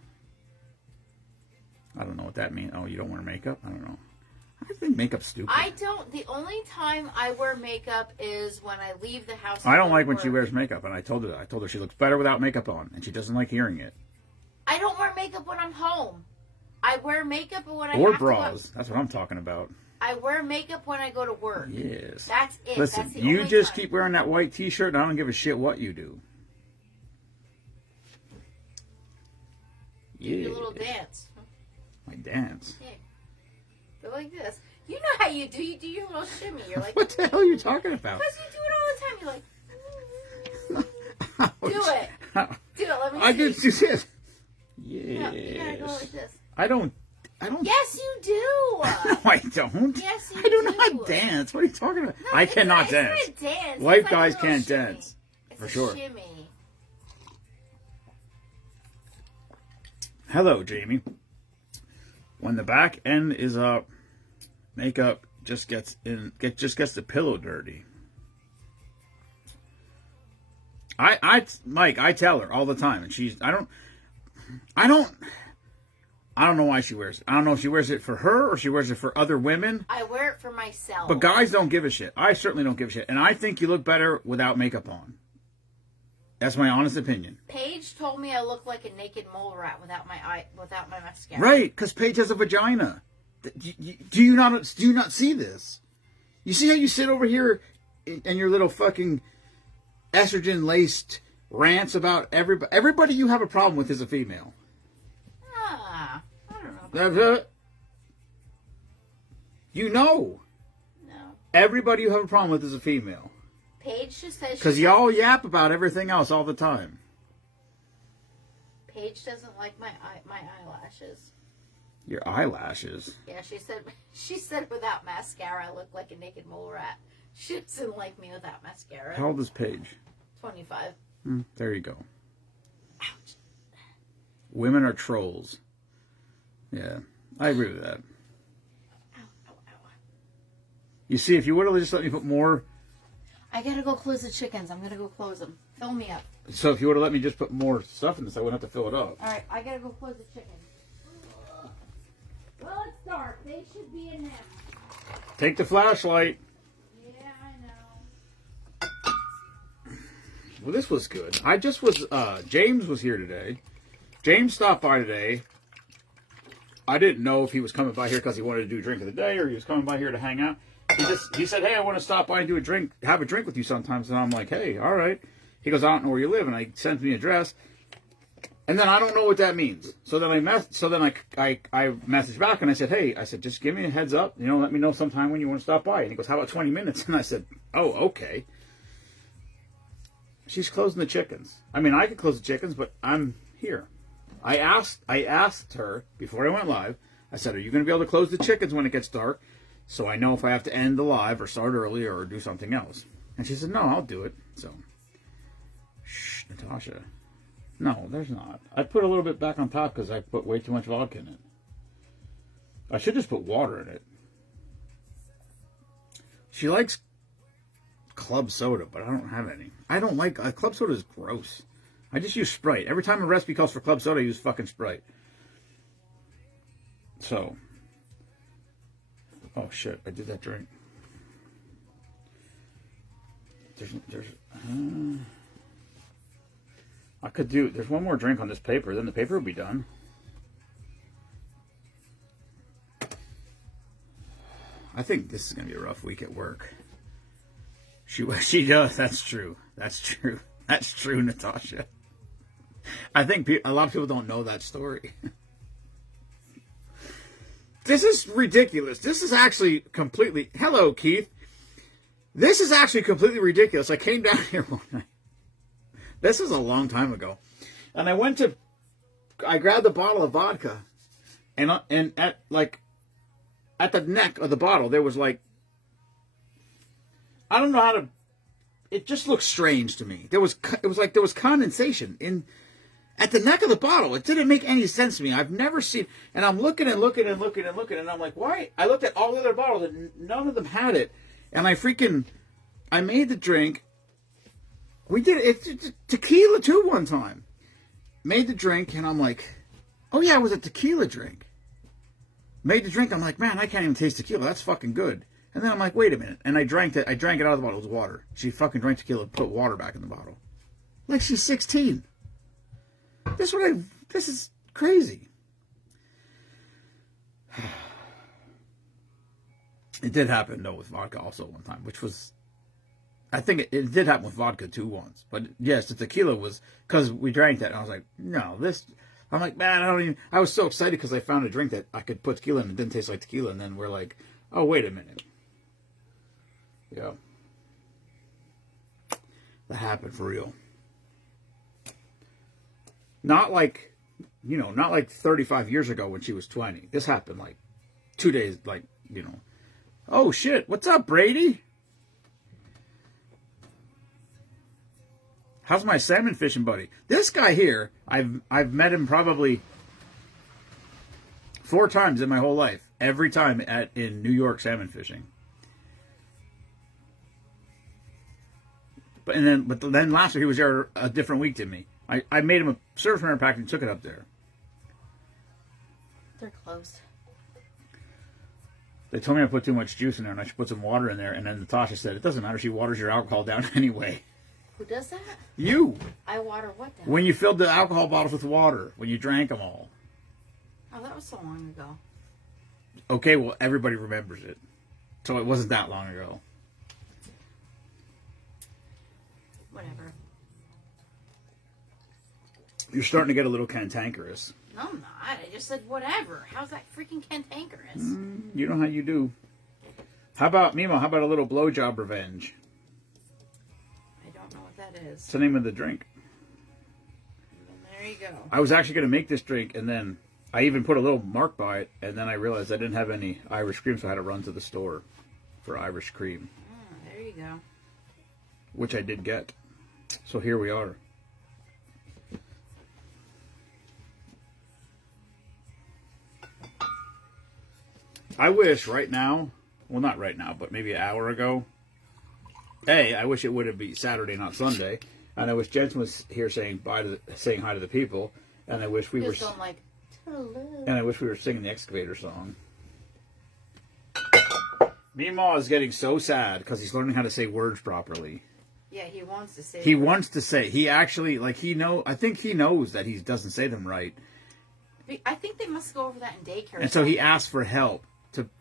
I don't know what that means. Oh, you don't wear makeup? I don't know. I think makeup's stupid. I don't. The only time I wear makeup is when I leave the house. I don't like when she wears makeup, and I told her she looks better without makeup on, and she doesn't like hearing it. I don't wear makeup when I'm home. I wear makeup when I or have bras. To go. That's what I'm talking about. I wear makeup when I go to work. Yes. That's it. Listen, That's the you only just time. keep wearing that white T-shirt, and I don't give a shit what you do. Do your little dance. My dance. Yeah. Go like this. You know how you do. You do your little shimmy. You're like. What the hell are you talking about? Because you do it all the time. You're like. Do it. Do it. Let me see. I did do this. Yes. No, you gotta go like this. I don't. Yes, you do. No, I don't. Yes, you I do not dance. What are you talking about? No, I cannot dance. It's not a dance. White It's like guys a little can't shimmy. dance. It's For a sure. Shimmy. Hello, Jamie. When the back end is up, makeup just gets the pillow dirty. Mike, I tell her all the time, and I don't know why she wears it. I don't know if she wears it for her or she wears it for other women. I wear it for myself. But guys don't give a shit. I certainly don't give a shit. And I think you look better without makeup on. That's my honest opinion. Paige told me I look like a naked mole rat without my mascara. Right, because Paige has a vagina. Do you not see this? You see how you sit over here and your little fucking estrogen-laced rants about everybody? Everybody you have a problem with is a female. I don't know. That's it. You know. No. Everybody you have a problem with is a female. Paige just says... Because y'all yap about everything else all the time. Paige doesn't like my eyelashes. Your eyelashes? Yeah, she said without mascara I look like a naked mole rat. She doesn't like me without mascara. How old is Paige? 25. There you go. Ouch. Women are trolls. Yeah, I agree with that. Ow, ow, ow. You see, if you would have just let me put more... I gotta go close the chickens. I'm gonna go close them. Fill me up. So if you would have let me just put more stuff in this, I wouldn't have to fill it up. Alright, I gotta go close the chickens. Well, it's dark. They should be in now. Take the flashlight. Yeah, I know. Well, this was good. I just was... James was here today. James stopped by today. I didn't know if he was coming by here because he wanted to do drink of the day or he was coming by here to hang out. He said, hey, I want to stop by and have a drink with you sometimes. And I'm like, hey, all right. He goes, I don't know where you live. And I sent me an address. And then I don't know what that means. So then I messaged back and I said, hey, I said, just give me a heads up. You know, let me know sometime when you want to stop by. And he goes, how about 20 minutes? And I said, oh, okay. She's closing the chickens. I mean, I could close the chickens, but I'm here. I asked her before I went live. I said, are you going to be able to close the chickens when it gets dark? So I know if I have to end the live or start earlier or do something else. And she said, no, I'll do it. So, shh, Natasha. No, there's not. I put a little bit back on top because I put way too much vodka in it. I should just put water in it. She likes club soda, but I don't have any. I don't like... club soda is gross. I just use Sprite. Every time a recipe calls for club soda, I use fucking Sprite. So... Oh, shit. I did that drink. I could do... There's one more drink on this paper. Then the paper will be done. I think this is going to be a rough week at work. She does. That's true. That's true. That's true, Natasha. I think a lot of people don't know that story. This is ridiculous. This is actually completely... Hello, Keith. This is actually completely ridiculous. I came down here one night. This is a long time ago. And I grabbed a bottle of vodka. And at the neck of the bottle, there was like... I don't know how to... It just looked strange to me. It was like there was condensation at the neck of the bottle. It didn't make any sense to me. I've never seen... And I'm looking and looking and looking and looking. And I'm like, why? I looked at all the other bottles and none of them had it. And I made the drink. We did it. Tequila too one time. Made the drink and I'm like, oh yeah, it was a tequila drink. Made the drink. I'm like, man, I can't even taste tequila. That's fucking good. And then I'm like, wait a minute. And I drank it. I drank it out of the bottle. It was water. She fucking drank tequila and put water back in the bottle. Like she's 16. This is crazy. It did happen, though, with vodka also one time, which was... I think it did happen with vodka, too, once. But, yes, the tequila was... Because we drank that, and I was like, no, this... I'm like, man, I don't even... I was so excited because I found a drink that I could put tequila in and it didn't taste like tequila. And then we're like, oh, wait a minute. Yeah. That happened for real. Not like 35 years ago when she was 20. This happened like 2 days, Oh, shit. What's up, Brady? How's my salmon fishing buddy? This guy here, I've met him probably 4 times in my whole life. Every time in New York salmon fishing. But then last year he was there a different week than me. I made him a service member pack and took it up there. They're closed. They told me I put too much juice in there and I should put some water in there. And then Natasha said, it doesn't matter. She waters your alcohol down anyway. Who does that? You. I water what down? When you filled the alcohol bottles with water. When you drank them all. Oh, that was so long ago. Okay, well, everybody remembers it. So it wasn't that long ago. Whatever. You're starting to get a little cantankerous. No, I'm not. I just said whatever. How's that freaking cantankerous? You know how you do. How about, memaw, how about a little blowjob revenge? I don't know what that is. It's the name of the drink. There you go. I was actually going to make this drink, and then I even put a little mark by it, and then I realized I didn't have any Irish cream, so I had to run to the store for Irish cream. There you go. Which I did get. So here we are. I wish right now, well, not right now, but maybe an hour ago. I wish it would have been Saturday, not Sunday. And I wish Jensen was here saying saying hi to the people. And I wish we were. Just don't like. Hello. And I wish we were singing the Excavator song. memaw is getting so sad because he's learning how to say words properly. Yeah, he wants to say. He wants to say. He actually I think he knows that he doesn't say them right. I think they must go over that in daycare. And so he asks for help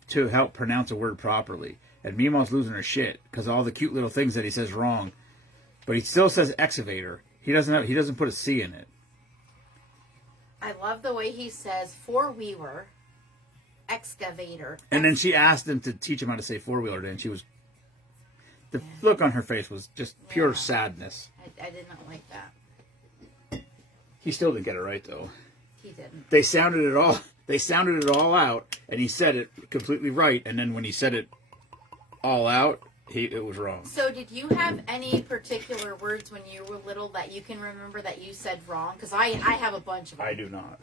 to help pronounce a word properly. And memaw's losing her shit because all the cute little things that he says wrong. But he still says excavator. He doesn't put a C in it. I love the way he says four-wheeler, excavator. And then she asked him to teach him how to say four-wheeler, and she was... The look on her face was just pure sadness. I did not like that. He still didn't get it right, though. He didn't. They sounded it all out, and he said it completely right, and then when he said it all out, it was wrong. So did you have any particular words when you were little that you can remember that you said wrong? Because I have a bunch of them. I do not.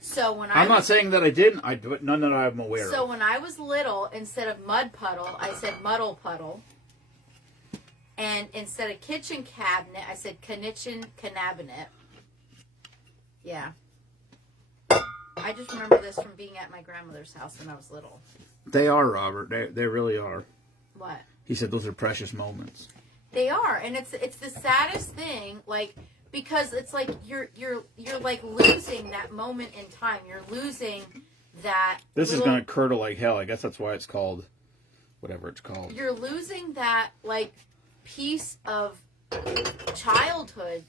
So when I'm not saying that I didn't, but none that I'm aware of. So when I was little, instead of mud puddle, I said muddle puddle. And instead of kitchen cabinet, I said kitchen cabinet. Yeah. I just remember this from being at my grandmother's house when I was little. They are, Robert. They really are. What? He said those are precious moments. They are, and it's the saddest thing, like, because it's like you're like losing that moment in time. You're losing that. This is gonna curdle like hell. I guess that's why it's called whatever it's called. You're losing that like piece of childhood,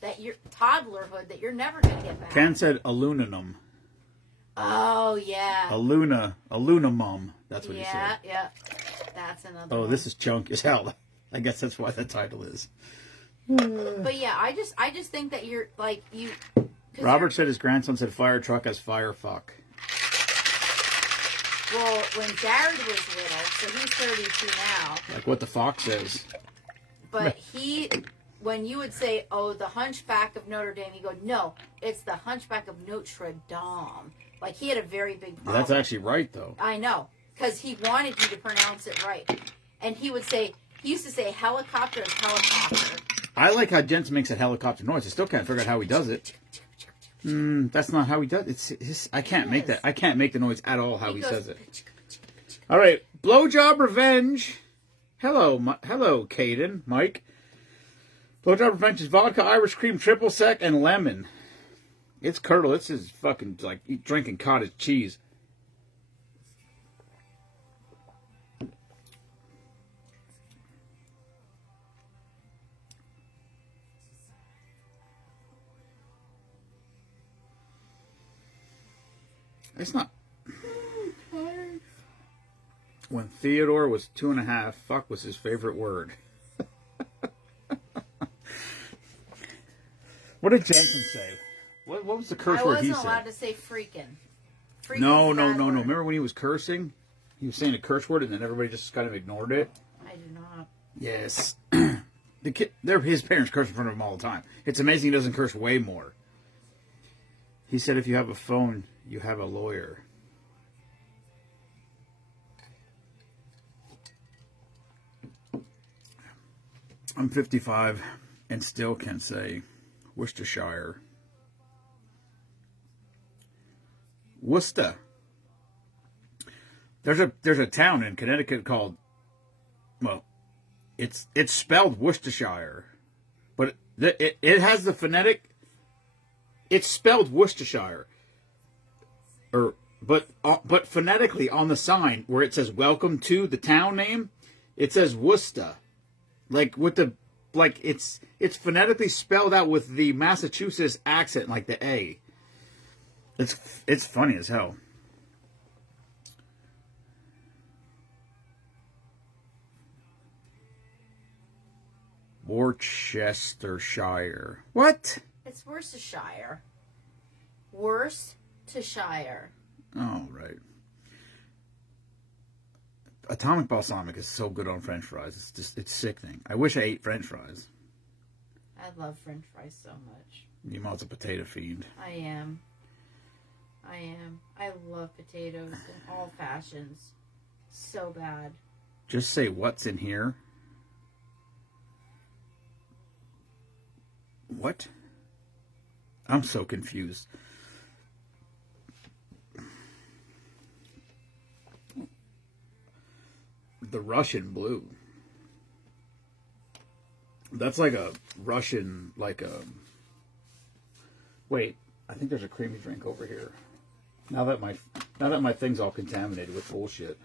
toddlerhood that you're never gonna get back. Ken said aluminum. Oh yeah. Alunamum. That's what he said. Yeah. That's another. Oh, one. this is chunk as hell. I guess that's why the title is. But yeah, I just think that you're like you. Robert said his grandson said fire truck as fire fuck. Well, when Jared was little, so he's 32 now. Like what the fox says. But when you would say, "Oh, the Hunchback of Notre Dame," you go, "No, it's the Hunchback of Notre Dame." Like he had a very big problem. That's actually right, though. I know, because he wanted you to pronounce it right, and he used to say helicopter as helicopter. I like how Jensen makes a helicopter noise. I still can't figure out how he does it. That's not how he does it. I can't make that. I can't make the noise at all how he says it. All right, blowjob revenge. Hello, Caden, Mike. Blowjob revenge is vodka, Irish cream, triple sec, and lemon. It's curdle. This is fucking like drinking cottage cheese. It's not. When Theodore was 2.5, fuck was his favorite word. What did Jensen say? What was the curse word he said? I wasn't allowed to say freaking. No. Remember when he was cursing? He was saying a curse word and then everybody just kind of ignored it? I do not. Yes. His parents curse in front of him all the time. It's amazing he doesn't curse way more. He said if you have a phone, you have a lawyer. I'm 55 and still can't say Worcestershire. Worcester. There's a town in Connecticut called, well, it's spelled Worcestershire, but it has the phonetic. It's spelled Worcestershire, but phonetically on the sign where it says "Welcome to" the town name, it says Worcester, it's phonetically spelled out with the Massachusetts accent, like the A. It's funny as hell. Worcestershire. What? It's Worcestershire. Worcestershire. Oh, right. Atomic balsamic is so good on French fries. It's sickening. I wish I ate French fries. I love French fries so much. Mima's a potato fiend. I am. I love potatoes in all fashions. So bad. Just say what's in here. What? I'm so confused. The Russian blue. That's like a Russian, Wait, I think there's a creamy drink over here. Now that my thing's all contaminated with bullshit.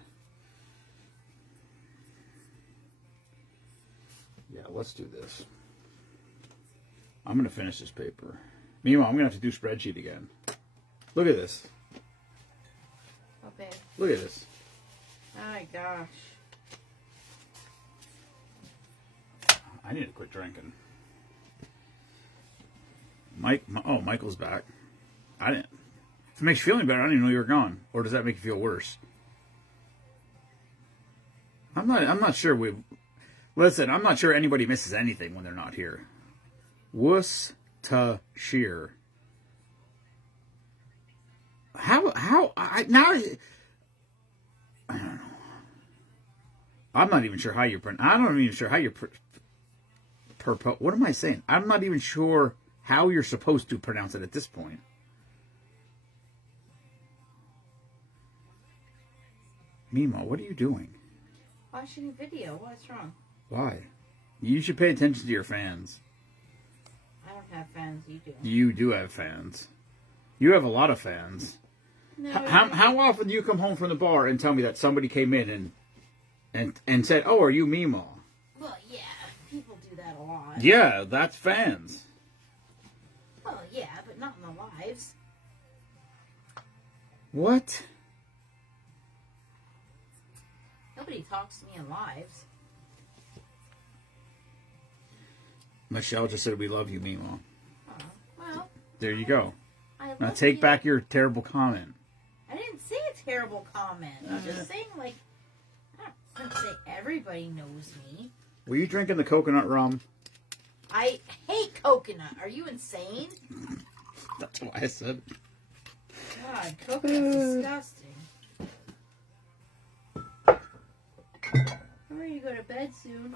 Yeah, let's do this. I'm gonna finish this paper. Meanwhile, I'm gonna have to do spreadsheet again. Look at this. Okay. Look at this. Oh my gosh. I need to quit drinking. Michael's back. I didn't. If it makes you feel any better, I didn't even know you were gone. Or does that make you feel worse? I'm not sure listen, I'm not sure anybody misses anything when they're not here. Worcestershire. I don't know. I'm not even sure how you what am I saying? I'm not even sure how you're supposed to pronounce it at this point. Memaw, what are you doing? Watching a video. What's wrong? Why? You should pay attention to your fans. I don't have fans. You do. You do have fans. You have a lot of fans. No. How often do you come home from the bar and tell me that somebody came in and said, "Oh, are you Memaw?" Well, yeah. People do that a lot. Yeah, that's fans. Well, yeah, but not in the lives. What? Nobody talks to me in lives. Michelle just said we love you, Memaw. Oh, well. There you go. I Now love take you. back your terrible comment. I didn't say a terrible comment. I'm just saying, like, I don't say everybody knows me. Were you drinking the coconut rum? I hate coconut. Are you insane? That's why I said. God, coconut's disgusting. I'm ready to go to bed soon.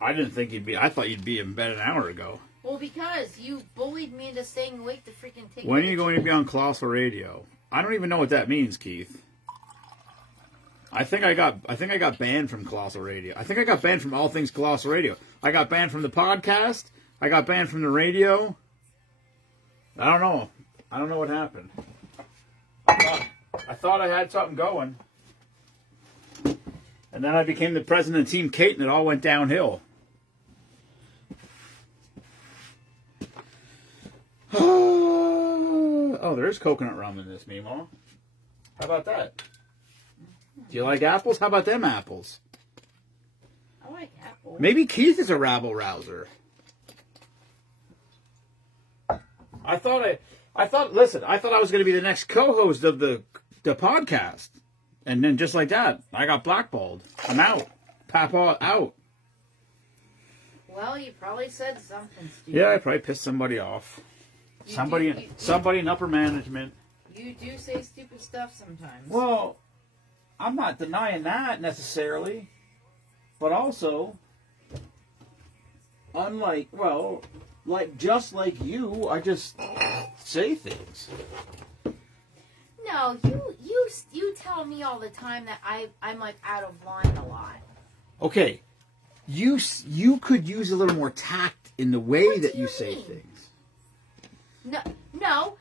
I didn't think you'd be. I thought you'd be in bed an hour ago. Well, because you bullied me into staying awake to freaking take. When are you going to be on Colossal Radio? I don't even know what that means, Keith. I think I got banned from Colossal Radio. I think I got banned from all things Colossal Radio. I got banned from the podcast. I got banned from the radio. I don't know. I don't know what happened. I thought I had something going. And then I became the president of Team Kate, and it all went downhill. Oh, there's coconut rum in this, Memaw. How about that? Do you like apples? How about them apples? I like apples. Maybe Keith is a rabble rouser. Listen, I thought I was going to be the next co-host of the podcast. And then just like that, I got blackballed. I'm out. Papa out. Well, you probably said something stupid. Yeah, I probably pissed somebody off. Somebody in upper management. You do say stupid stuff sometimes. Well, I'm not denying that necessarily. But also, just like you, I just say things. No, you tell me all the time that I'm like out of line a lot. Okay, you could use a little more tact in the way What that do you you say mean? things. No.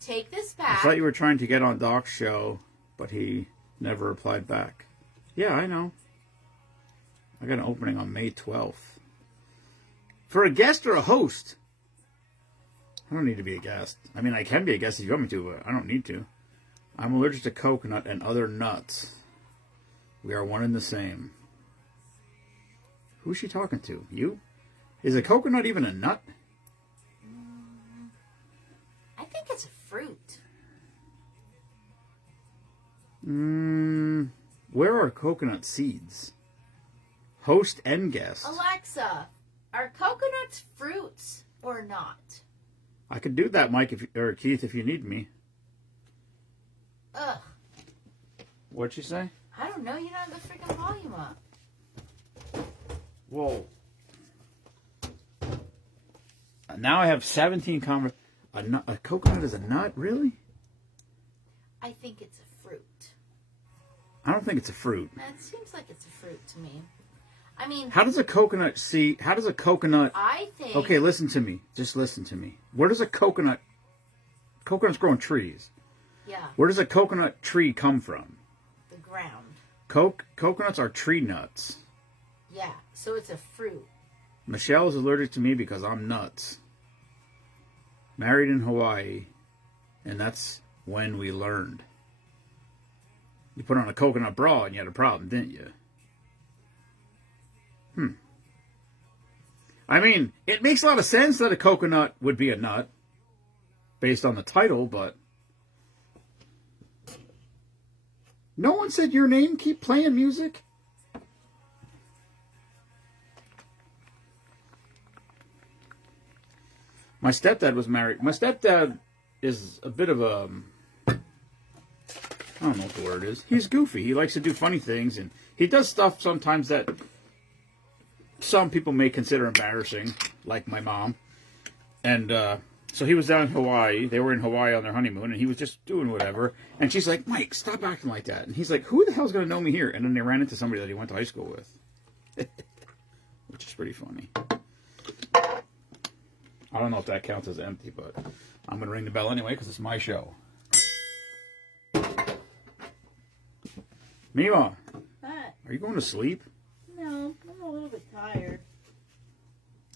Take this I back. thought you were trying to get on Doc's show, but he never replied back. Yeah, I know. I got an opening on May 12th. For a guest or a host? I don't need to be a guest. I mean, I can be a guest if you want me to, but I don't need to. I'm allergic to coconut and other nuts. We are one and the same. Who's she talking to? You? Is a coconut even a nut? I think it's a fruit. Where are coconut seeds? Host and guest. Alexa, are coconuts fruits or not? I could do that, Mike, or Keith, if you need me. Ugh. What'd she say? I don't know. You don't have the freaking volume up. Whoa. Now I have 17 A coconut is a nut? Really? I think it's a fruit. I don't think it's a fruit. It seems like it's a fruit to me. I mean, How does a coconut I think. Okay, listen to me. Just listen to me. Where does a coconut... Coconuts grow on trees. Yeah, Where does a coconut tree come from? the ground. Coconuts are tree nuts. Yeah, so it's a fruit. Michelle is allergic to me because I'm nuts. Married in Hawaii, and that's when we learned. You put on a coconut bra and you had a problem, didn't you? I mean, it makes a lot of sense that a coconut would be a nut based on the title, but no one said your name. Keep playing music. My stepdad was married. My stepdad is a bit of a, I don't know what the word is. He's goofy. He likes to do funny things, and he does stuff sometimes that some people may consider embarrassing, like my mom. And so he was down in Hawaii. They were in Hawaii on their honeymoon, and he was just doing whatever. And she's like, Mike, stop acting like that. And he's like, who the hell's going to know me here? And then they ran into somebody that he went to high school with, which is pretty funny. I don't know if that counts as empty, but I'm going to ring the bell anyway because it's my show. Memaw, What? are you going to sleep? No, I'm a little bit tired.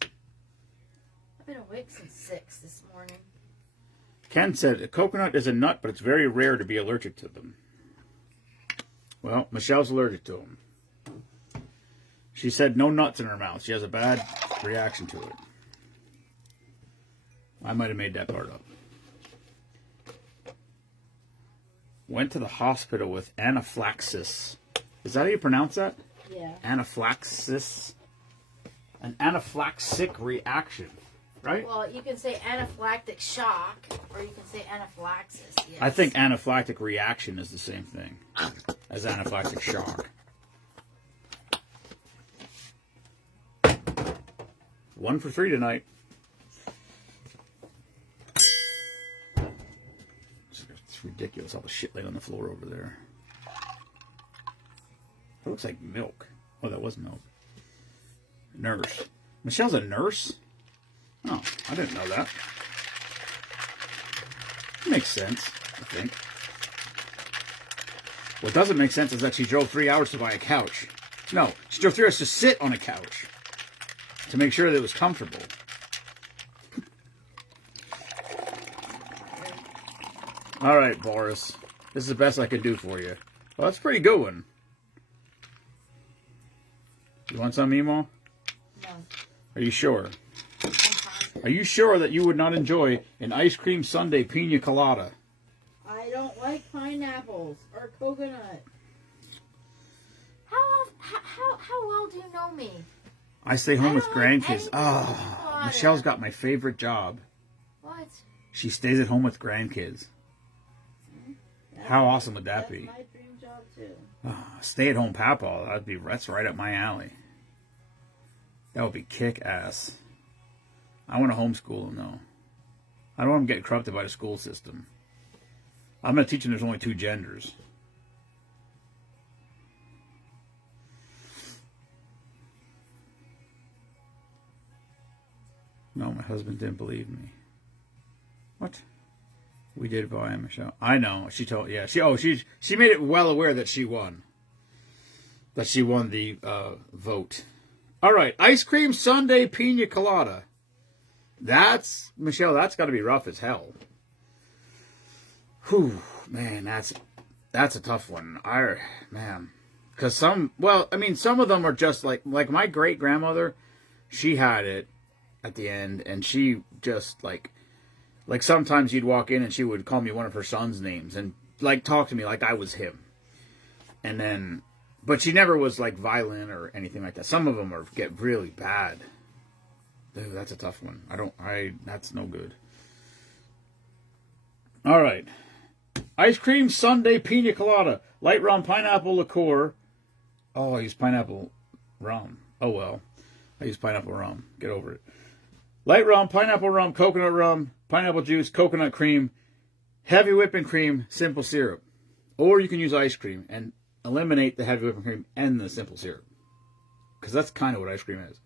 I've been awake since 6 this morning. Ken said a coconut is a nut, but it's very rare to be allergic to them. Well, Michelle's allergic to them. She said no nuts in her mouth. She has a bad reaction to it. I might have made that part up. Went to the hospital with anaphylaxis. Is that how you pronounce that? Yeah. Anaphylaxis. An anaphylactic reaction, right? Well, you can say anaphylactic shock, or you can say anaphylaxis. Yes. I think anaphylactic reaction is the same thing as anaphylactic shock. 1 for 3 tonight. It's ridiculous all the shit laying on the floor over there. It looks like milk. Oh, that was milk. Nurse. Michelle's a nurse? Oh, I didn't know that. Makes sense, I think. What doesn't make sense is that she drove 3 hours to buy a couch. No, she drove 3 hours to sit on a couch to make sure that it was comfortable. All right, Boris. This is the best I could do for you. Well, that's a pretty good one. You want some, memaw? No. Are you sure? Are you sure that you would not enjoy an ice cream sundae pina colada? I don't like pineapples or coconut. How well do you know me? I stay home with don't like grandkids. anything Ah, colada. Michelle's got my favorite job. What? She stays at home with grandkids. How awesome would that be? That's my dream job too. Stay-at-home papa. That's right up my alley. That would be kick-ass. I want to homeschool them, though. I don't want them getting corrupted by the school system. I'm going to teach them there's only 2 genders. No, my husband didn't believe me. What? We did buy him a show. I know. She told. Yeah. She made it well aware that she won. That she won the vote. All right. Ice cream sundae pina colada. Michelle. That's got to be rough as hell. Whew, man. That's a tough one. Because some of them are just like my great grandmother. She had it at the end, and she just like sometimes you'd walk in and she would call me one of her son's names and like talk to me like I was him. And then, but she never was like violent or anything like that. Some of them get really bad. Dude, that's a tough one. That's no good. All right. Ice cream sundae pina colada. Light rum pineapple liqueur. Oh, I use pineapple rum. Oh well. I use pineapple rum. Get over it. Light rum, pineapple rum, coconut rum, pineapple juice, coconut cream, heavy whipping cream, simple syrup. Or you can use ice cream and eliminate the heavy whipping cream and the simple syrup. Because that's kind of what ice cream is.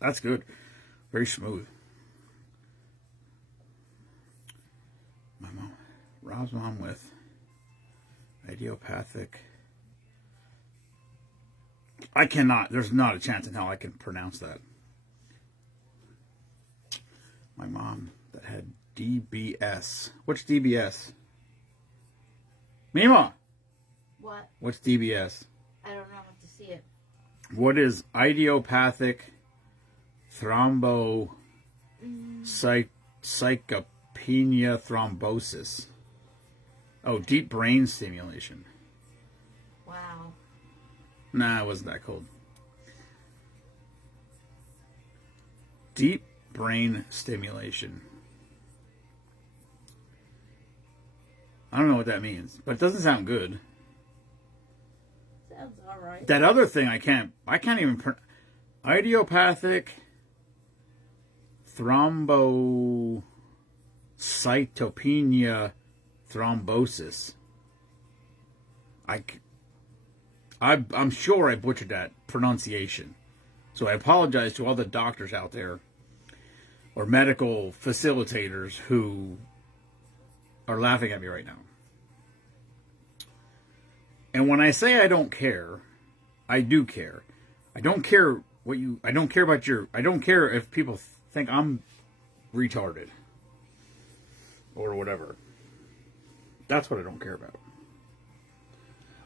That's good. Very smooth. How's mom with? Idiopathic. I cannot. There's not a chance in hell I can pronounce that. My mom that had DBS. What's DBS? memaw. What? What's DBS? I don't know. I have to see it. What is idiopathic thrombocytopenia thrombosis? Oh, deep brain stimulation. Wow. Nah, it wasn't that cold. Deep brain stimulation. I don't know what that means, but it doesn't sound good. Sounds alright. That other thing I can't even idiopathic thrombocytopenia thrombosis. I'm sure I butchered that pronunciation. So I apologize to all the doctors out there or medical facilitators who are laughing at me right now. And when I say I don't care, I do care. I don't care I don't care if people think I'm retarded or whatever. That's what I don't care about.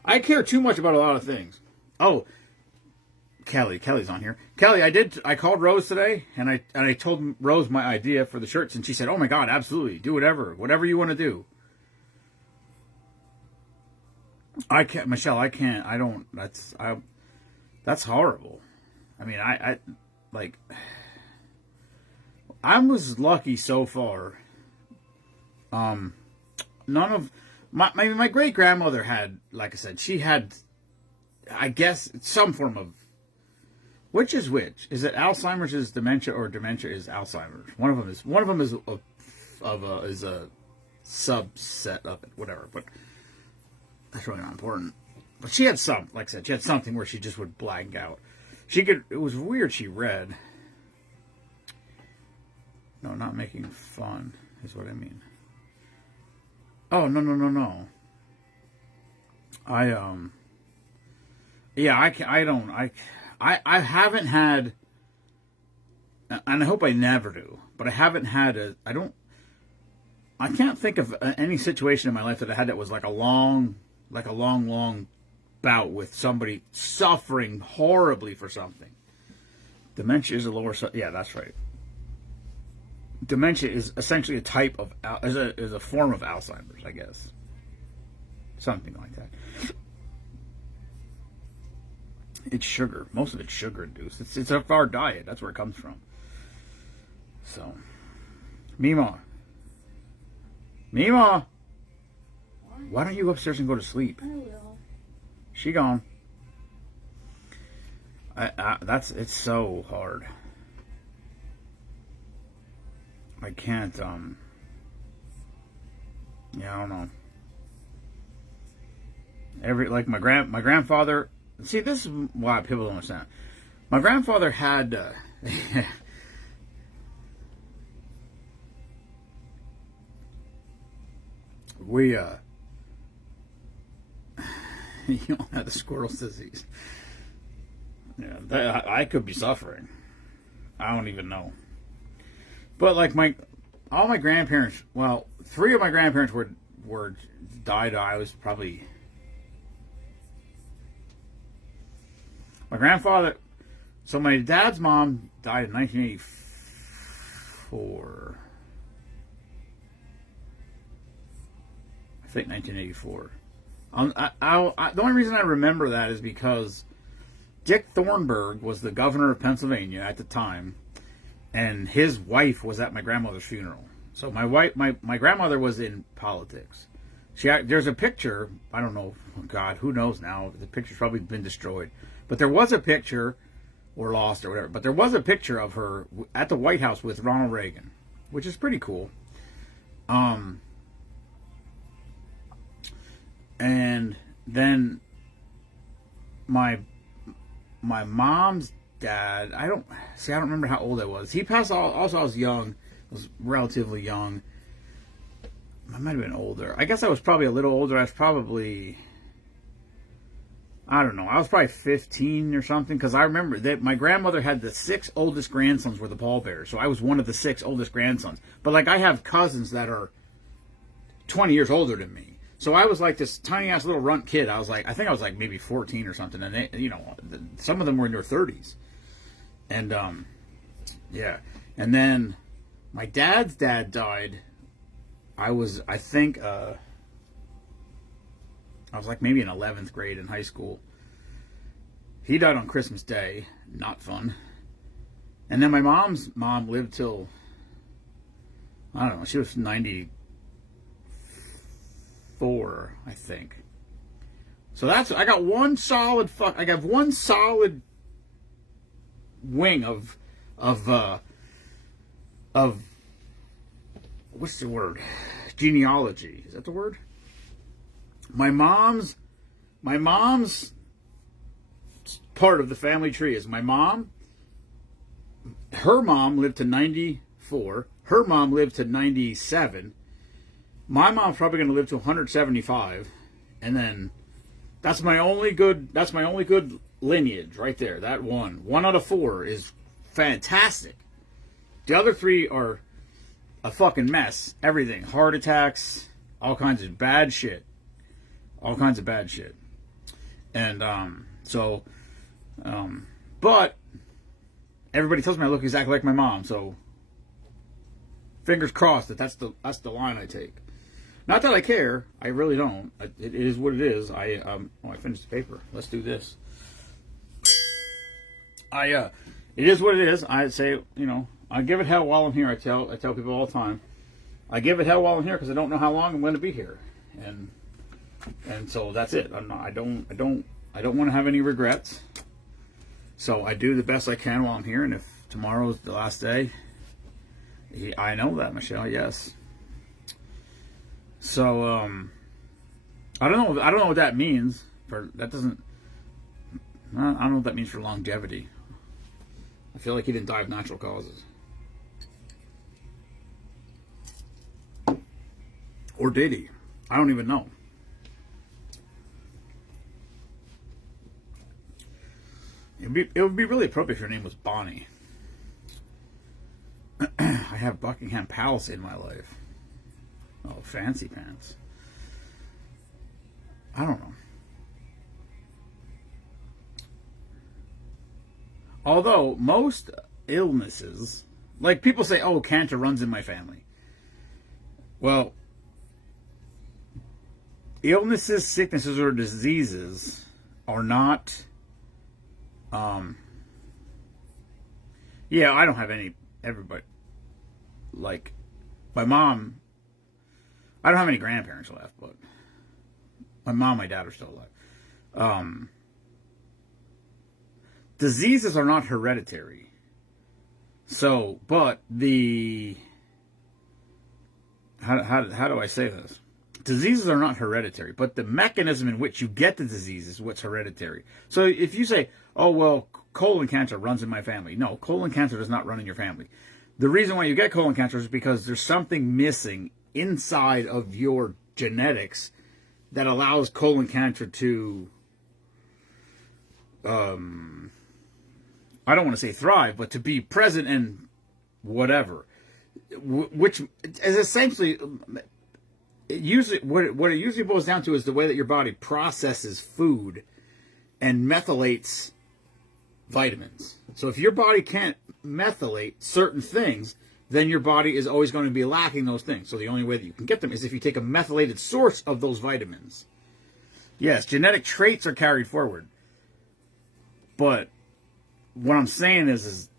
I care too much about a lot of things. Oh, Kelly's on here. Kelly, I called Rose today and I told Rose my idea for the shirts and she said, "Oh my God, absolutely. Do whatever you want to do." I can't, Michelle, I can't. I don't. That's horrible. I mean, I was lucky so far. None of my great grandmother had, like I said, she had, I guess, some form of. Which is which? Is it Alzheimer's is dementia or dementia is Alzheimer's? One of them is a subset of it, whatever. But that's really not important. But she had some, like I said, she had something where she just would blank out. It was weird she read. No, not making fun is what I mean. Oh, no. I haven't had, and I hope I never do, but I haven't had I can't think of any situation in my life that I had that was like a long bout with somebody suffering horribly for something. Dementia is a lower, yeah, that's right. Dementia is essentially a type of, is a form of Alzheimer's, I guess. Something like that. It's sugar. Most of it's sugar induced. It's our diet. That's where it comes from. So, memaw. Why don't you go upstairs and go to sleep? I will. She gone. It's so hard. I can't, yeah, I don't know. My grandfather, see, this is why people don't understand. My grandfather had, you don't have the squirrel's disease. Yeah, I could be suffering. I don't even know. But like all my grandparents, well, 3 of my grandparents were died. I was probably my grandfather. So my dad's mom died in 1984. I think 1984. The only reason I remember that is because Dick Thornburg was the governor of Pennsylvania at the time, and his wife was at my grandmother's funeral. So my grandmother was in politics. There's a picture. I don't know. Oh God, who knows now? The picture's probably been destroyed. But there was a picture, or lost, or whatever. But there was a picture of her at the White House with Ronald Reagan, which is pretty cool. And then my mom's dad, I don't remember how old I was. He passed also I was young. I was relatively young. I might have been older. I guess I was probably a little older. I was probably, I don't know. I was probably 15 or something, because I remember that my grandmother had the 6 oldest grandsons were the pallbearers. So I was one of the 6 oldest grandsons. But like, I have cousins that are 20 years older than me. So I was like this tiny ass little runt kid. I think I was like maybe 14 or something. And they, you know, some of them were in their 30s. And yeah. And then my dad's dad died. I was like maybe in 11th grade in high school. He died on Christmas Day. Not fun. And then my mom's mom lived till, I don't know, she was 94, I think. So I got one solid wing of what's the word? Genealogy. Is that the word? My mom's part of the family tree is my mom. Her mom lived to 94. Her mom lived to 97. My mom's probably going to live to 175. And then that's my only good lineage right there. That one out of 4 is fantastic. The other 3 are a fucking mess. Everything. Heart attacks, all kinds of bad shit. And but everybody tells me I look exactly like my mom, so fingers crossed that's the line I take. Not that I care, I really don't. It is what it is. I finished the paper. Let's do this. It is what it is. I say, you know, I give it hell while I'm here. I tell people all the time. I give it hell while I'm here because I don't know how long I'm going to be here, and so that's it. I don't want to have any regrets. So I do the best I can while I'm here, and if tomorrow's the last day, I know that, Michelle. Yes. So I don't know what that means for. That doesn't. I don't know what that means for longevity. I feel like he didn't die of natural causes. Or did he? I don't even know. It would be really appropriate if your name was Bonnie. I have Buckingham Palace in my life. Oh, fancy pants. I don't know. Although most illnesses, like people say, oh, cancer runs in my family. Well, illnesses, sicknesses, or diseases are not. Yeah, I don't have any. Everybody, like my mom. I don't have any grandparents left, but my mom, my dad are still alive. Diseases are not hereditary. So, but how do I say this? Diseases are not hereditary, but the mechanism in which you get the disease is what's hereditary. So if you say, oh, well, colon cancer runs in my family. No, colon cancer does not run in your family. The reason why you get colon cancer is because there's something missing inside of your genetics that allows colon cancer to, I don't want to say thrive, but to be present and whatever. Which is essentially... what it usually boils down to is the way that your body processes food and methylates vitamins. So if your body can't methylate certain things, then your body is always going to be lacking those things. So the only way that you can get them is if you take a methylated source of those vitamins. Yes, genetic traits are carried forward. But what I'm saying is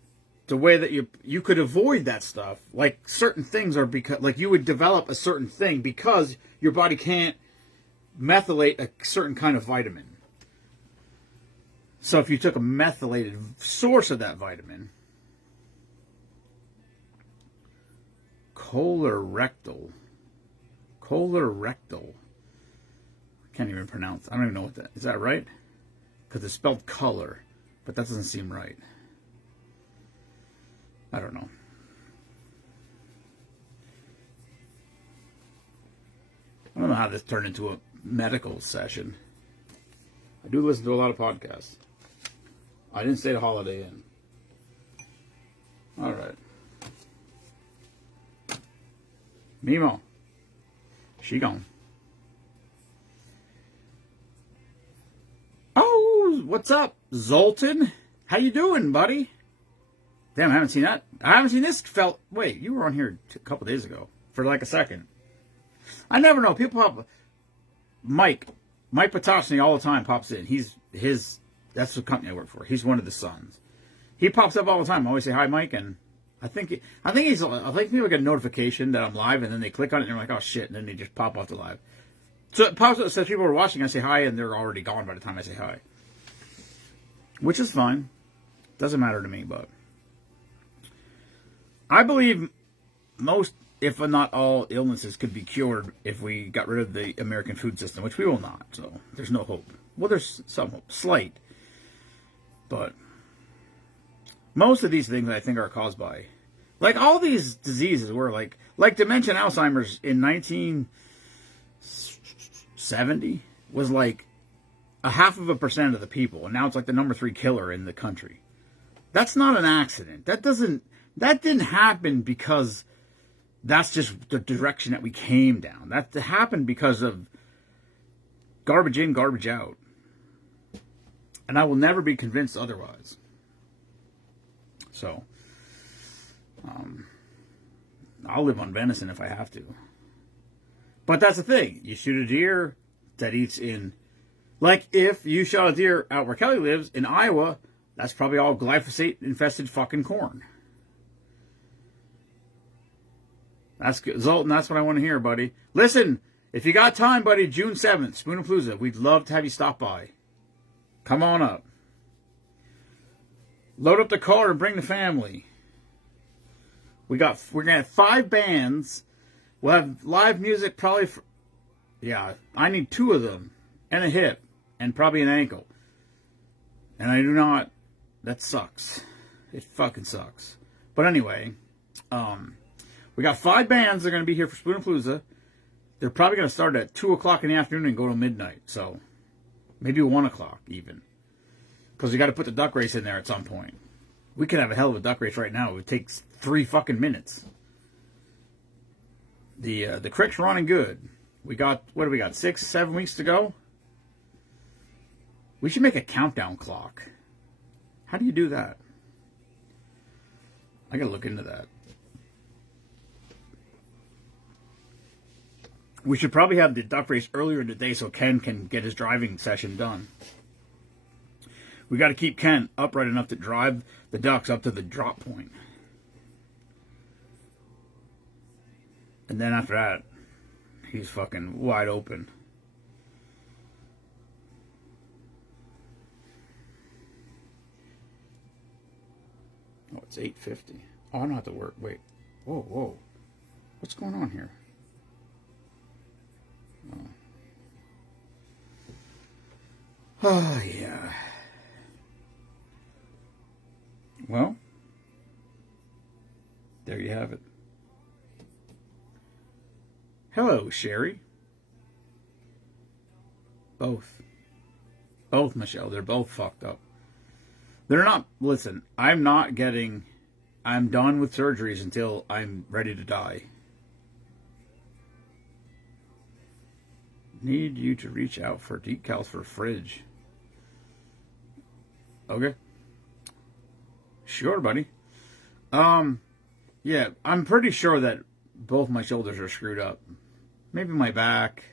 the way that you could avoid that stuff, like certain things are because, like you would develop a certain thing because your body can't methylate a certain kind of vitamin. So if you took a methylated source of that vitamin, colorectal, I can't even pronounce. I don't even know what that is. That right? Because it's spelled color, but that doesn't seem right. I don't know. I don't know how this turned into a medical session. I do listen to a lot of podcasts. I didn't stay at Holiday Inn. All right. Memaw. She gone. Oh, what's up, Zoltan? How you doing, buddy? Damn, I haven't seen that. I haven't seen this felt. Wait, you were on here a couple days ago for like a second. I never know. People pop. Mike Potocny all the time pops in. That's the company I work for. He's one of the sons. He pops up all the time. I always say hi, Mike, and I think people get a notification that I'm live, and then they click on it and they're like, oh shit, and then they just pop off the live. So it pops up, says people are watching. I say hi, and they're already gone by the time I say hi, which is fine. Doesn't matter to me, but I believe most, if not all, illnesses could be cured if we got rid of the American food system, which we will not. So there's no hope. Well, there's some hope, slight, but most of these things I think are caused by, like all these diseases were like dementia and Alzheimer's in 1970 was like 0.5% of the people, and now it's like the number 3 killer in the country. That's not an accident. That didn't happen because that's just the direction that we came down. That happened because of garbage in, garbage out. And I will never be convinced otherwise. So, I'll live on venison if I have to. But that's the thing. You shoot a deer that eats in... Like, if you shot a deer out where Kelly lives, in Iowa, that's probably all glyphosate-infested fucking corn. That's good. Zoltan, that's what I want to hear, buddy. Listen, if you got time, buddy, June 7th, Spoonapalooza, we'd love to have you stop by. Come on up. Load up the car and bring the family. We're gonna have 5 bands. We'll have live music probably yeah, I need 2 of them. And a hip. And probably an ankle. And I do not... That sucks. It fucking sucks. But anyway, we got 5 bands that are going to be here for Spoonapalooza. They're probably going to start at 2 o'clock in the afternoon and go to midnight. So, maybe 1 o'clock even. Because we got to put the duck race in there at some point. We could have a hell of a duck race right now. It would take 3 fucking minutes. The creek's running good. We got, what do we got, 6, 7 weeks to go? We should make a countdown clock. How do you do that? I gotta look into that. We should probably have the duck race earlier in the day so Ken can get his driving session done. We got to keep Ken upright enough to drive the ducks up to the drop point. And then after that, he's fucking wide open. Oh, it's 8:50. Oh, I don't have to work. Wait. Whoa, whoa. What's going on here? Oh, yeah. Well, there you have it. Hello, Sherry. Both, Michelle. They're both fucked up. They're not, listen, I'm done with surgeries until I'm ready to die. Need you to reach out for decals for fridge. Okay. Sure, buddy. Yeah, I'm pretty sure that both my shoulders are screwed up. Maybe my back.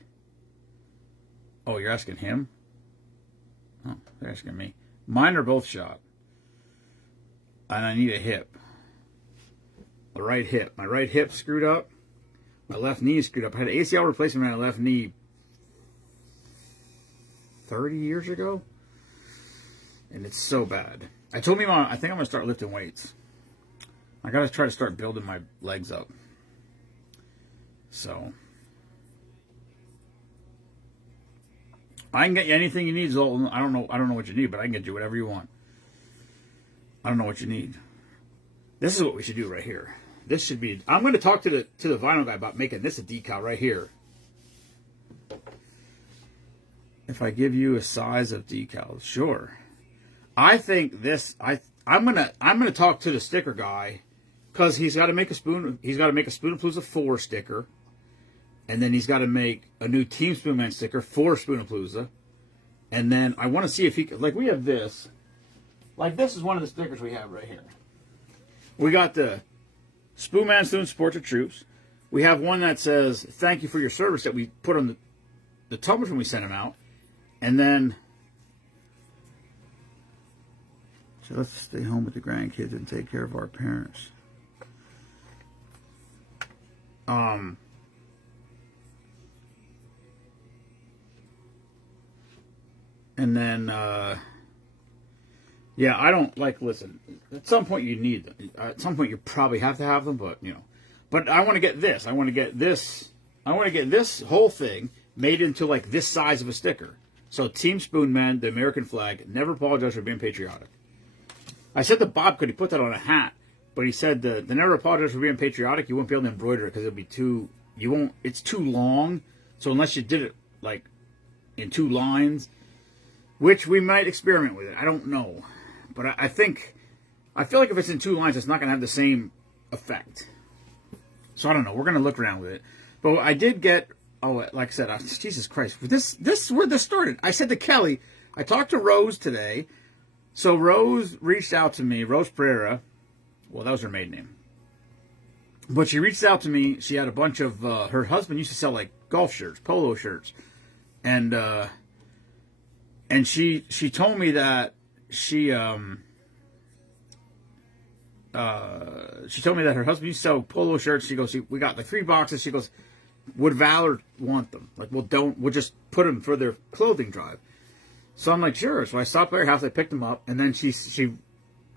Oh, you're asking him? Oh, they're asking me. Mine are both shot. And I need a hip. A right hip. My right hip screwed up. My left knee is screwed up. I had an ACL replacement on my left knee 30 years ago. And it's so bad. I told me, Mom, I think I'm going to start lifting weights. I got to try to start building my legs up. So, I can get you anything you need, Zoltan. I don't know what you need, but I can get you whatever you want. I don't know what you need. This is what we should do right here. This should be. I'm going to talk to the vinyl guy about making this a decal right here. if I give you a size of decals, sure. I think this. I'm gonna talk to the sticker guy because he's got to make a spoon. He's got to make a Spoonapalooza 4 sticker, and then he's got to make a new Team Spoonman sticker for Spoonapalooza, and then I want to see if he like we have this. Like this is one of the stickers we have right here. We got the Spoonman Student Support the Troops. We have one that says "Thank you for your service" that we put on the tumblers when we sent them out, and then. So let's stay home with the grandkids and take care of our parents. And then, yeah, I don't like. Listen, at some point you need them. At some point you probably have to have them, but you know. But I want to get this. I want to get this. I want to get this whole thing made into like this size of a sticker. So Team Spoonman, the American flag, never apologize for being patriotic. I said to Bob, could he put that on a hat? But he said the never apologize for being patriotic. You won't be able to embroider it because it'll be too. You won't. It's too long. So unless you did it like in 2 lines, which we might experiment with it. I don't know, but I think I feel like if it's in 2 lines, it's not going to have the same effect. So I don't know. We're going to look around with it. But I did get. Oh, like I said, Jesus Christ! This is where this started. I said to Kelly, I talked to Rose today. So Rose reached out to me, Rose Pereira. Well, that was her maiden name. But she reached out to me. She had a bunch of, her husband used to sell like golf shirts, polo shirts. And she told me that she told me that her husband used to sell polo shirts. She goes, we got like 3 boxes. She goes, would Valor want them? Like, we'll just put them for their clothing drive. So I'm like, sure. So I stopped by her house, I picked them up, and then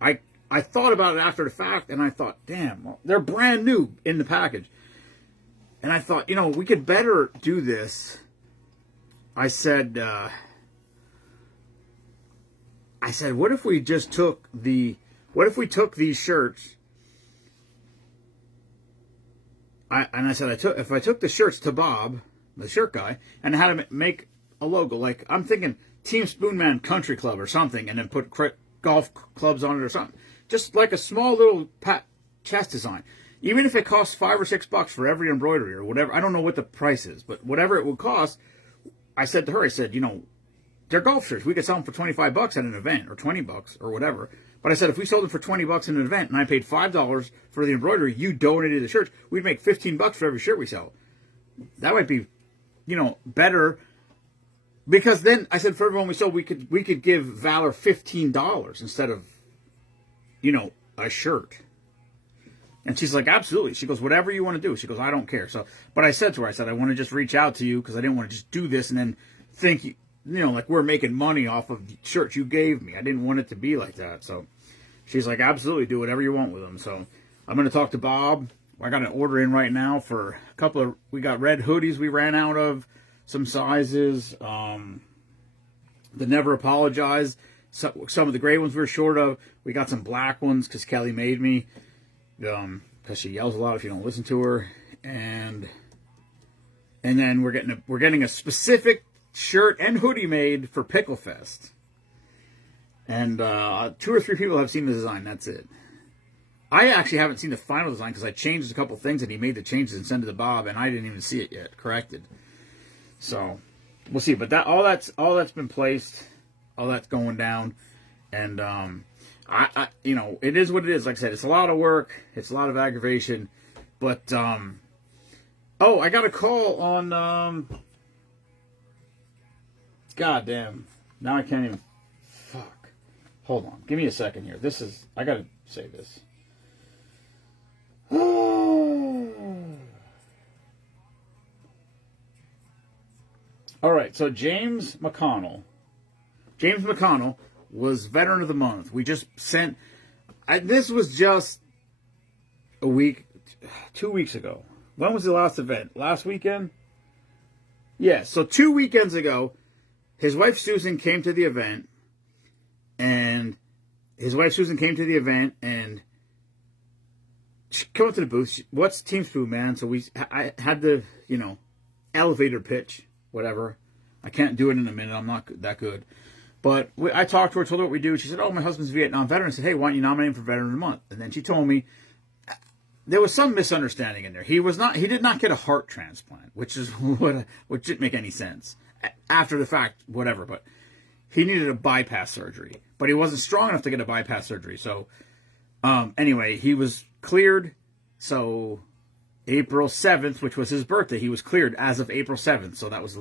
I thought about it after the fact, and I thought, damn, well, they're brand new in the package. And I thought, you know, we could better do this. I said, what if we just took these shirts? I said, if I took the shirts to Bob, the shirt guy, and had him make a logo, like I'm thinking Team Spoonman Country Club or something, and then put golf clubs on it or something. Just like a small little chest design. Even if it costs $5 or $6 for every embroidery or whatever. I don't know what the price is, but whatever it would cost, I said to her, I said, you know, they're golf shirts. We could sell them for $25 at an event or $20 or whatever. But I said, if we sold them for $20 in an event and I paid $5 for the embroidery, you donated the shirts, we'd make $15 for every shirt we sell. That might be, you know, better. Because then I said for everyone we sold, we could give Valor $15 instead of, you know, a shirt. And she's like, absolutely. She goes, whatever you want to do. She goes, I don't care. So, but I said to her, I want to just reach out to you because I didn't want to just do this and then think, you know, like we're making money off of the shirts you gave me. I didn't want it to be like that. So she's like, absolutely, do whatever you want with them. So I'm going to talk to Bob. I got an order in right now for a couple of, we got red hoodies we ran out of. Some sizes, the Never Apologize, some of the gray ones we were short of. We got some black ones because Kelly made me, because she yells a lot if you don't listen to her, and then we're getting a specific shirt and hoodie made for Pickle Fest, and 2 or 3 people have seen the design. That's it. I actually haven't seen the final design because I changed a couple things and he made the changes and sent it to Bob, and I didn't even see it yet corrected. So we'll see, but all that's been placed, all that's going down, and I you know, it is what it is. Like I said, it's a lot of work, it's a lot of aggravation, but oh, I got a call on God damn, now I can't even fuck. Hold on, give me a second here. I gotta say this. All right, so James McConnell was Veteran of the Month. We just sent, this was just a week, 2 weeks ago. When was the last event? Last weekend? Yeah, so 2 weekends ago, his wife Susan came to the event, and she came up to the booth. What's Team Spoon, man? So I had the, you know, elevator pitch. Whatever. I can't do it in a minute. I'm not that good. But I talked to her, told her what we do. She said, "Oh, my husband's a Vietnam veteran." I said, "Hey, why don't you nominate him for Veteran of the Month?" And then she told me there was some misunderstanding in there. He did not get a heart transplant, which didn't make any sense. After the fact, whatever, but he needed a bypass surgery. But he wasn't strong enough to get a bypass surgery. So, anyway, he was cleared. So, April 7th, which was his birthday, he was cleared as of April 7th. So, that was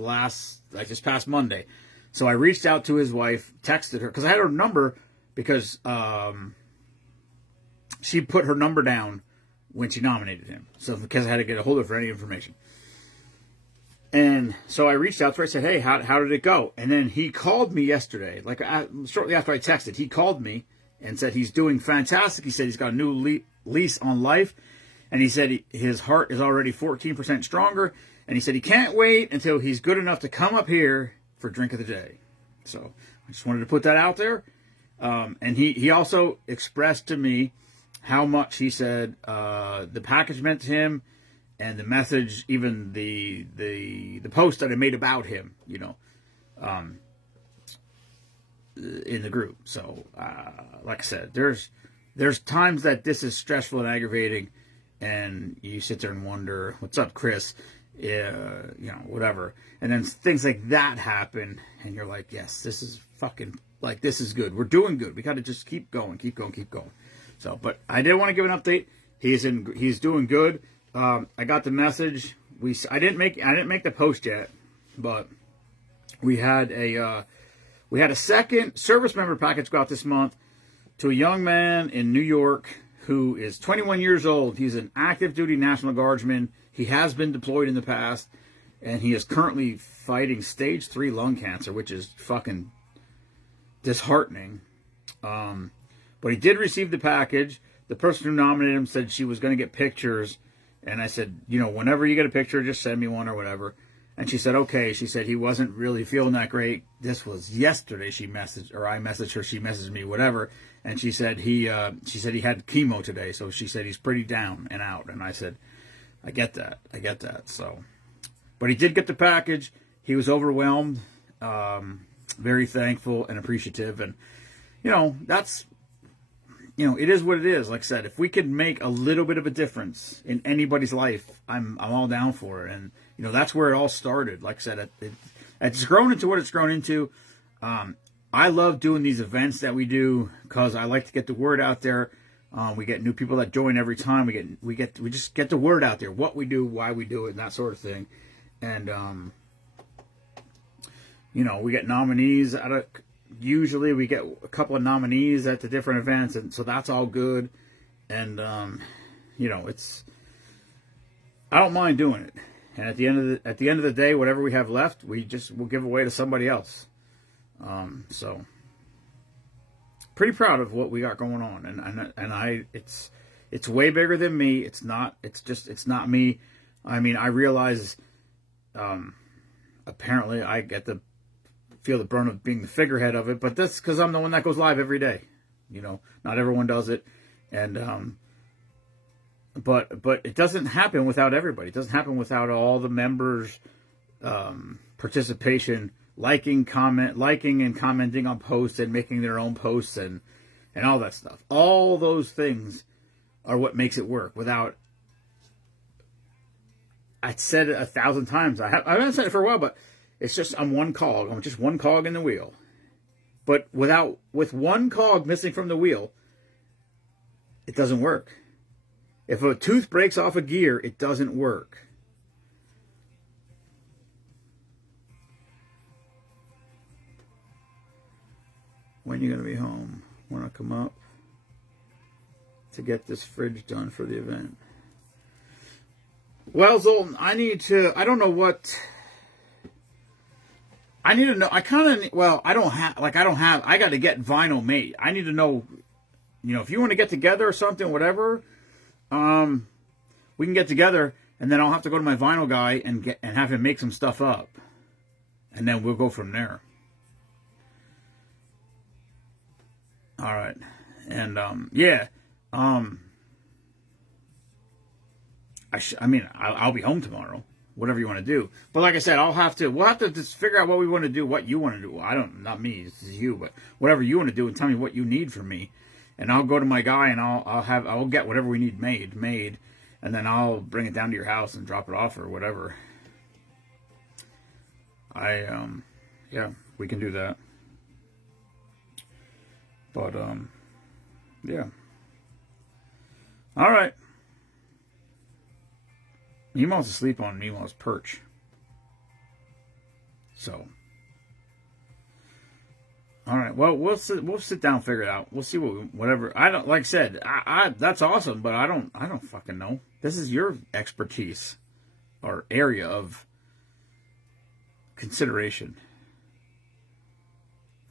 just past Monday. So, I reached out to his wife, texted her, because I had her number, because she put her number down when she nominated him. So, because I had to get a hold of her for any information. And so I reached out to her. I said, "Hey, how did it go?" And then he called me yesterday. Shortly after I texted, he called me and said he's doing fantastic. He said he's got a new lease on life. And he said his heart is already 14% stronger. And he said he can't wait until he's good enough to come up here for Drink of the Day. So I just wanted to put that out there. And he also expressed to me how much, he said, the package meant to him. And the message, even the post that I made about him, in the group. So, like I said, there's times that this is stressful and aggravating, and you sit there and wonder, "What's up, Chris?" Whatever. And then things like that happen, and you're like, "Yes, this is fucking this is good. We're doing good. We got to just keep going, keep going, keep going." So, but I did want to give an update. He's doing good. I got the message. I didn't make the post yet, but we had a second service member package go out this month to a young man in New York who is 21 years old. He's an active duty National Guardsman. He has been deployed in the past, and he is currently fighting stage 3 lung cancer, which is fucking disheartening. But he did receive the package. The person who nominated him said she was going to get pictures. And I said, whenever you get a picture, just send me one or whatever. And she said, okay. She said he wasn't really feeling that great. This was yesterday. I messaged her. She messaged me, whatever. And she said he had chemo today. So she said he's pretty down and out. And I said, I get that. So, but he did get the package. He was overwhelmed, very thankful and appreciative. And, that's, it is what it is. Like I said, if we could make a little bit of a difference in anybody's life, I'm all down for it. And, that's where it all started. Like I said, it's grown into what it's grown into. I love doing these events that we do because I like to get the word out there. We get new people that join every time. We just get the word out there, what we do, why we do it, and that sort of thing. And, we get nominees usually we get a couple of nominees at the different events, and so that's all good. And it's, I don't mind doing it. And at the end of the day, whatever we have left, we'll give away to somebody else. So pretty proud of what we got going on, and it's way bigger than me. It's not me. I mean, I realize apparently I get the feel the burn of being the figurehead of it, but that's because I'm the one that goes live every day. Not everyone does it, and but it doesn't happen without everybody. It doesn't happen without all the members' participation, liking and commenting on posts and making their own posts and all that stuff. All those things are what makes it work. Without, I've said it 1,000 times. I haven't said it for a while, but it's just I'm one cog. I'm just one cog in the wheel. But with one cog missing from the wheel, it doesn't work. If a tooth breaks off a gear, it doesn't work. When are you going to be home? Want to come up to get this fridge done for the event? Well, Zoltan, I don't know what... I need to know. I got to get vinyl made. I need to know, if you want to get together or something, whatever, we can get together, and then I'll have to go to my vinyl guy and have him make some stuff up. And then we'll go from there. All right. And, I'll be home tomorrow. whatever you want to do. But like I said, we'll have to just figure out what we want to do, what you want to do. Not me, this is you, but whatever you want to do, and tell me what you need from me, and I'll go to my guy and I'll get whatever we need made, and then I'll bring it down to your house and drop it off or whatever. Yeah, we can do that. But yeah. All right. Memaw's asleep on Memaw's perch. So. All right. Well, we'll sit down and figure it out. We'll see whatever. I don't, like I said, I that's awesome, but I don't fucking know. This is your expertise or area of consideration.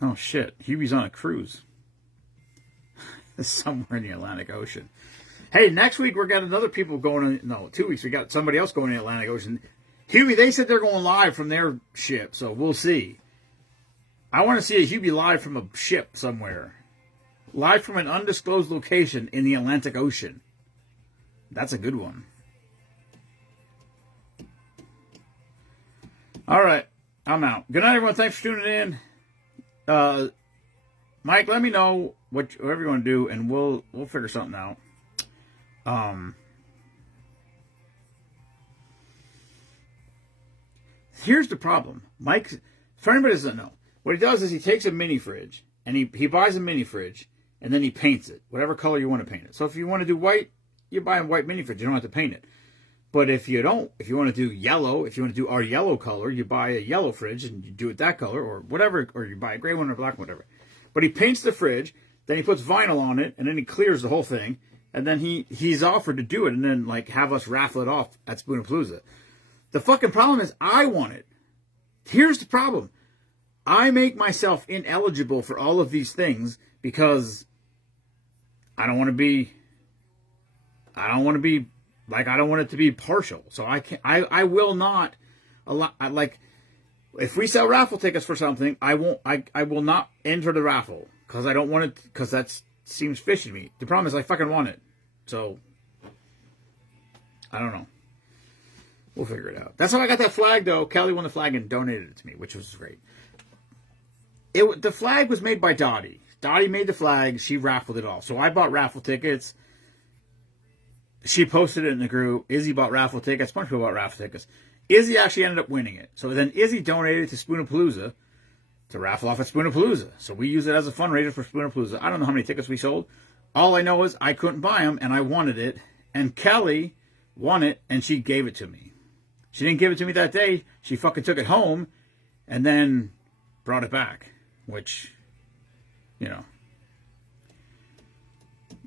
Oh shit. Hubie's on a cruise. Somewhere in the Atlantic Ocean. Hey, next week we got another people going. 2 weeks we got somebody else going in the Atlantic Ocean. Hubie, they said they're going live from their ship, so we'll see. I want to see a Hubie live from a ship somewhere, live from an undisclosed location in the Atlantic Ocean. That's a good one. All right, I'm out. Good night, everyone. Thanks for tuning in. Mike, let me know whatever you want to do, and we'll figure something out. Here's the problem. Mike, for anybody who doesn't know, what he does is he takes a mini fridge, and he buys a mini fridge, and then he paints it, whatever color you want to paint it. So if you want to do white, you buy a white mini fridge. You don't have to paint it. But if you want to do yellow, if you want to do our yellow color, you buy a yellow fridge, and you do it that color, or whatever, or you buy a gray one or black one, whatever. But he paints the fridge, then he puts vinyl on it, and then he clears the whole thing, and then he's offered to do it, and then like have us raffle it off at Spoonapalooza. The fucking problem is I want it. Here's the problem. I make myself ineligible for all of these things because I don't want it to be partial. So I will not allow, like, if we sell raffle tickets for something, I will not enter the raffle because I don't want it, because that seems fishy to me. The problem is I fucking want it. So, I don't know. We'll figure it out. That's how I got that flag, though. Kelly won the flag and donated it to me, which was great. The flag was made by Dottie. Dottie made the flag. She raffled it off. So I bought raffle tickets. She posted it in the group. Izzy bought raffle tickets. A bunch of people bought raffle tickets. Izzy actually ended up winning it. So then Izzy donated to Spoonapalooza to raffle off at Spoonapalooza. So we use it as a fundraiser for Spoonapalooza. I don't know how many tickets we sold. All I know is I couldn't buy them, and I wanted it. And Kelly won it, and she gave it to me. She didn't give it to me that day. She fucking took it home and then brought it back, which, you know.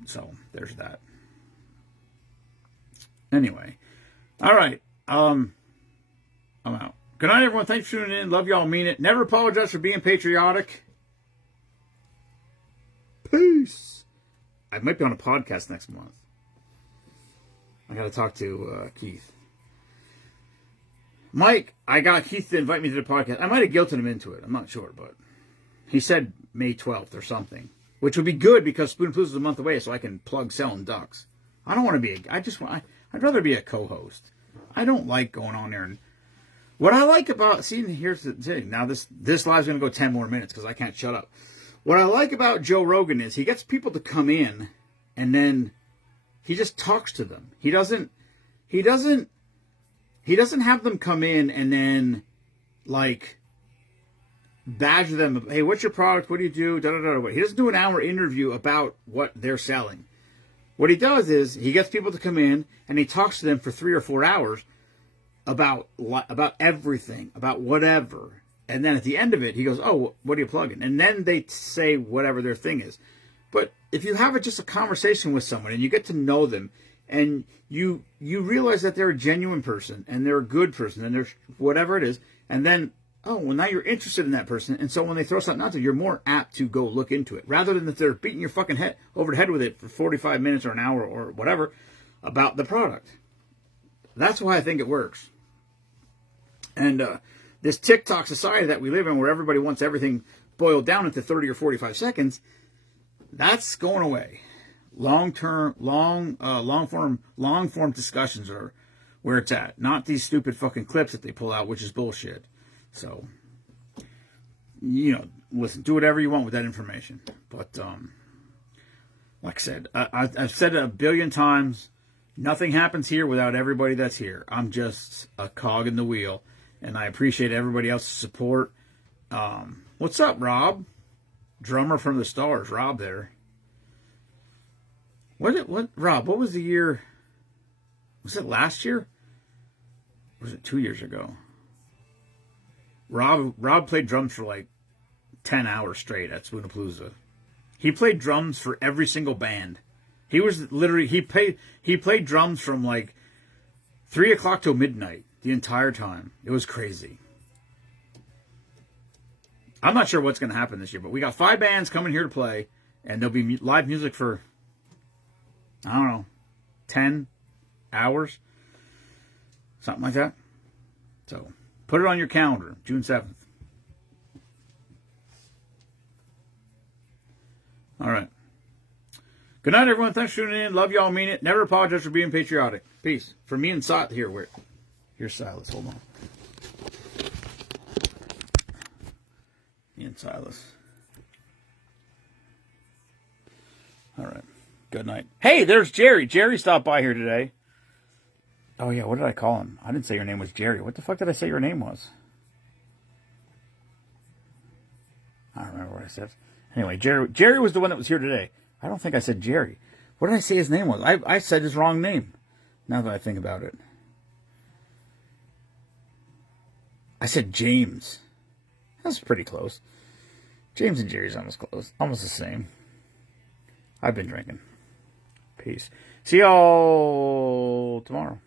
So there's that. Anyway. All right. I'm out. Good night, everyone. Thanks for tuning in. Love y'all. Mean it. Never apologize for being patriotic. Peace. I might be on a podcast next month. I got to talk to Keith. Mike, I got Keith to invite me to the podcast. I might have guilted him into it. I'm not sure, but he said May 12th or something, which would be good because Spoonapalooza is a month away, so I can plug selling ducks. I don't want to be I'd rather be a co-host. I don't like going on there and what I like about, here's the thing. Now this live's going to go 10 more minutes because I can't shut up. What I like about Joe Rogan is he gets people to come in and then he just talks to them. He doesn't have them come in and then like badger them. Hey, what's your product? What do you do? Da, da, da, da. He doesn't do an hour interview about what they're selling. What he does is he gets people to come in and he talks to them for 3 or 4 hours about everything, about whatever. And then at the end of it, he goes, oh, what are you plugging? And then they say whatever their thing is. But if you have just a conversation with someone and you get to know them and you realize that they're a genuine person and they're a good person and they're whatever it is, and then, oh, well, now you're interested in that person. And so when they throw something out there, you're more apt to go look into it rather than that they're beating your fucking head over the head with it for 45 minutes or an hour or whatever about the product. That's why I think it works. And this TikTok society that we live in where everybody wants everything boiled down into 30 or 45 seconds, that's going away. Long form discussions are where it's at, not these stupid fucking clips that they pull out, which is bullshit. So, listen, do whatever you want with that information. But, like I said, I've said it a billion times. Nothing happens here without everybody that's here. I'm just a cog in the wheel, and I appreciate everybody else's support. What's up, Rob? Drummer from the Stars, Rob there. Rob, what was the year? Was it last year? Or was it 2 years ago? Rob played drums for like 10 hours straight at Spoonapalooza. He played drums for every single band. He was literally, he played drums from like 3 o'clock till midnight the entire time. It was crazy. I'm not sure what's going to happen this year, but we got 5 bands coming here to play, and there'll be live music for, I don't know, 10 hours, something like that. So put it on your calendar, June 7th. All right. Good night, everyone. Thanks for tuning in. Love y'all, mean it. Never apologize for being patriotic. Peace. For me and Silas. Here's Silas. Hold on. Me and Silas. All right. Good night. Hey, there's Jerry. Jerry stopped by here today. Oh, yeah. What did I call him? I didn't say your name was Jerry. What the fuck did I say your name was? I don't remember what I said. Anyway, Jerry was the one that was here today. I don't think I said Jerry. What did I say his name was? I said his wrong name, now that I think about it. I said James. That's pretty close. James and Jerry's almost close. Almost the same. I've been drinking. Peace. See y'all tomorrow.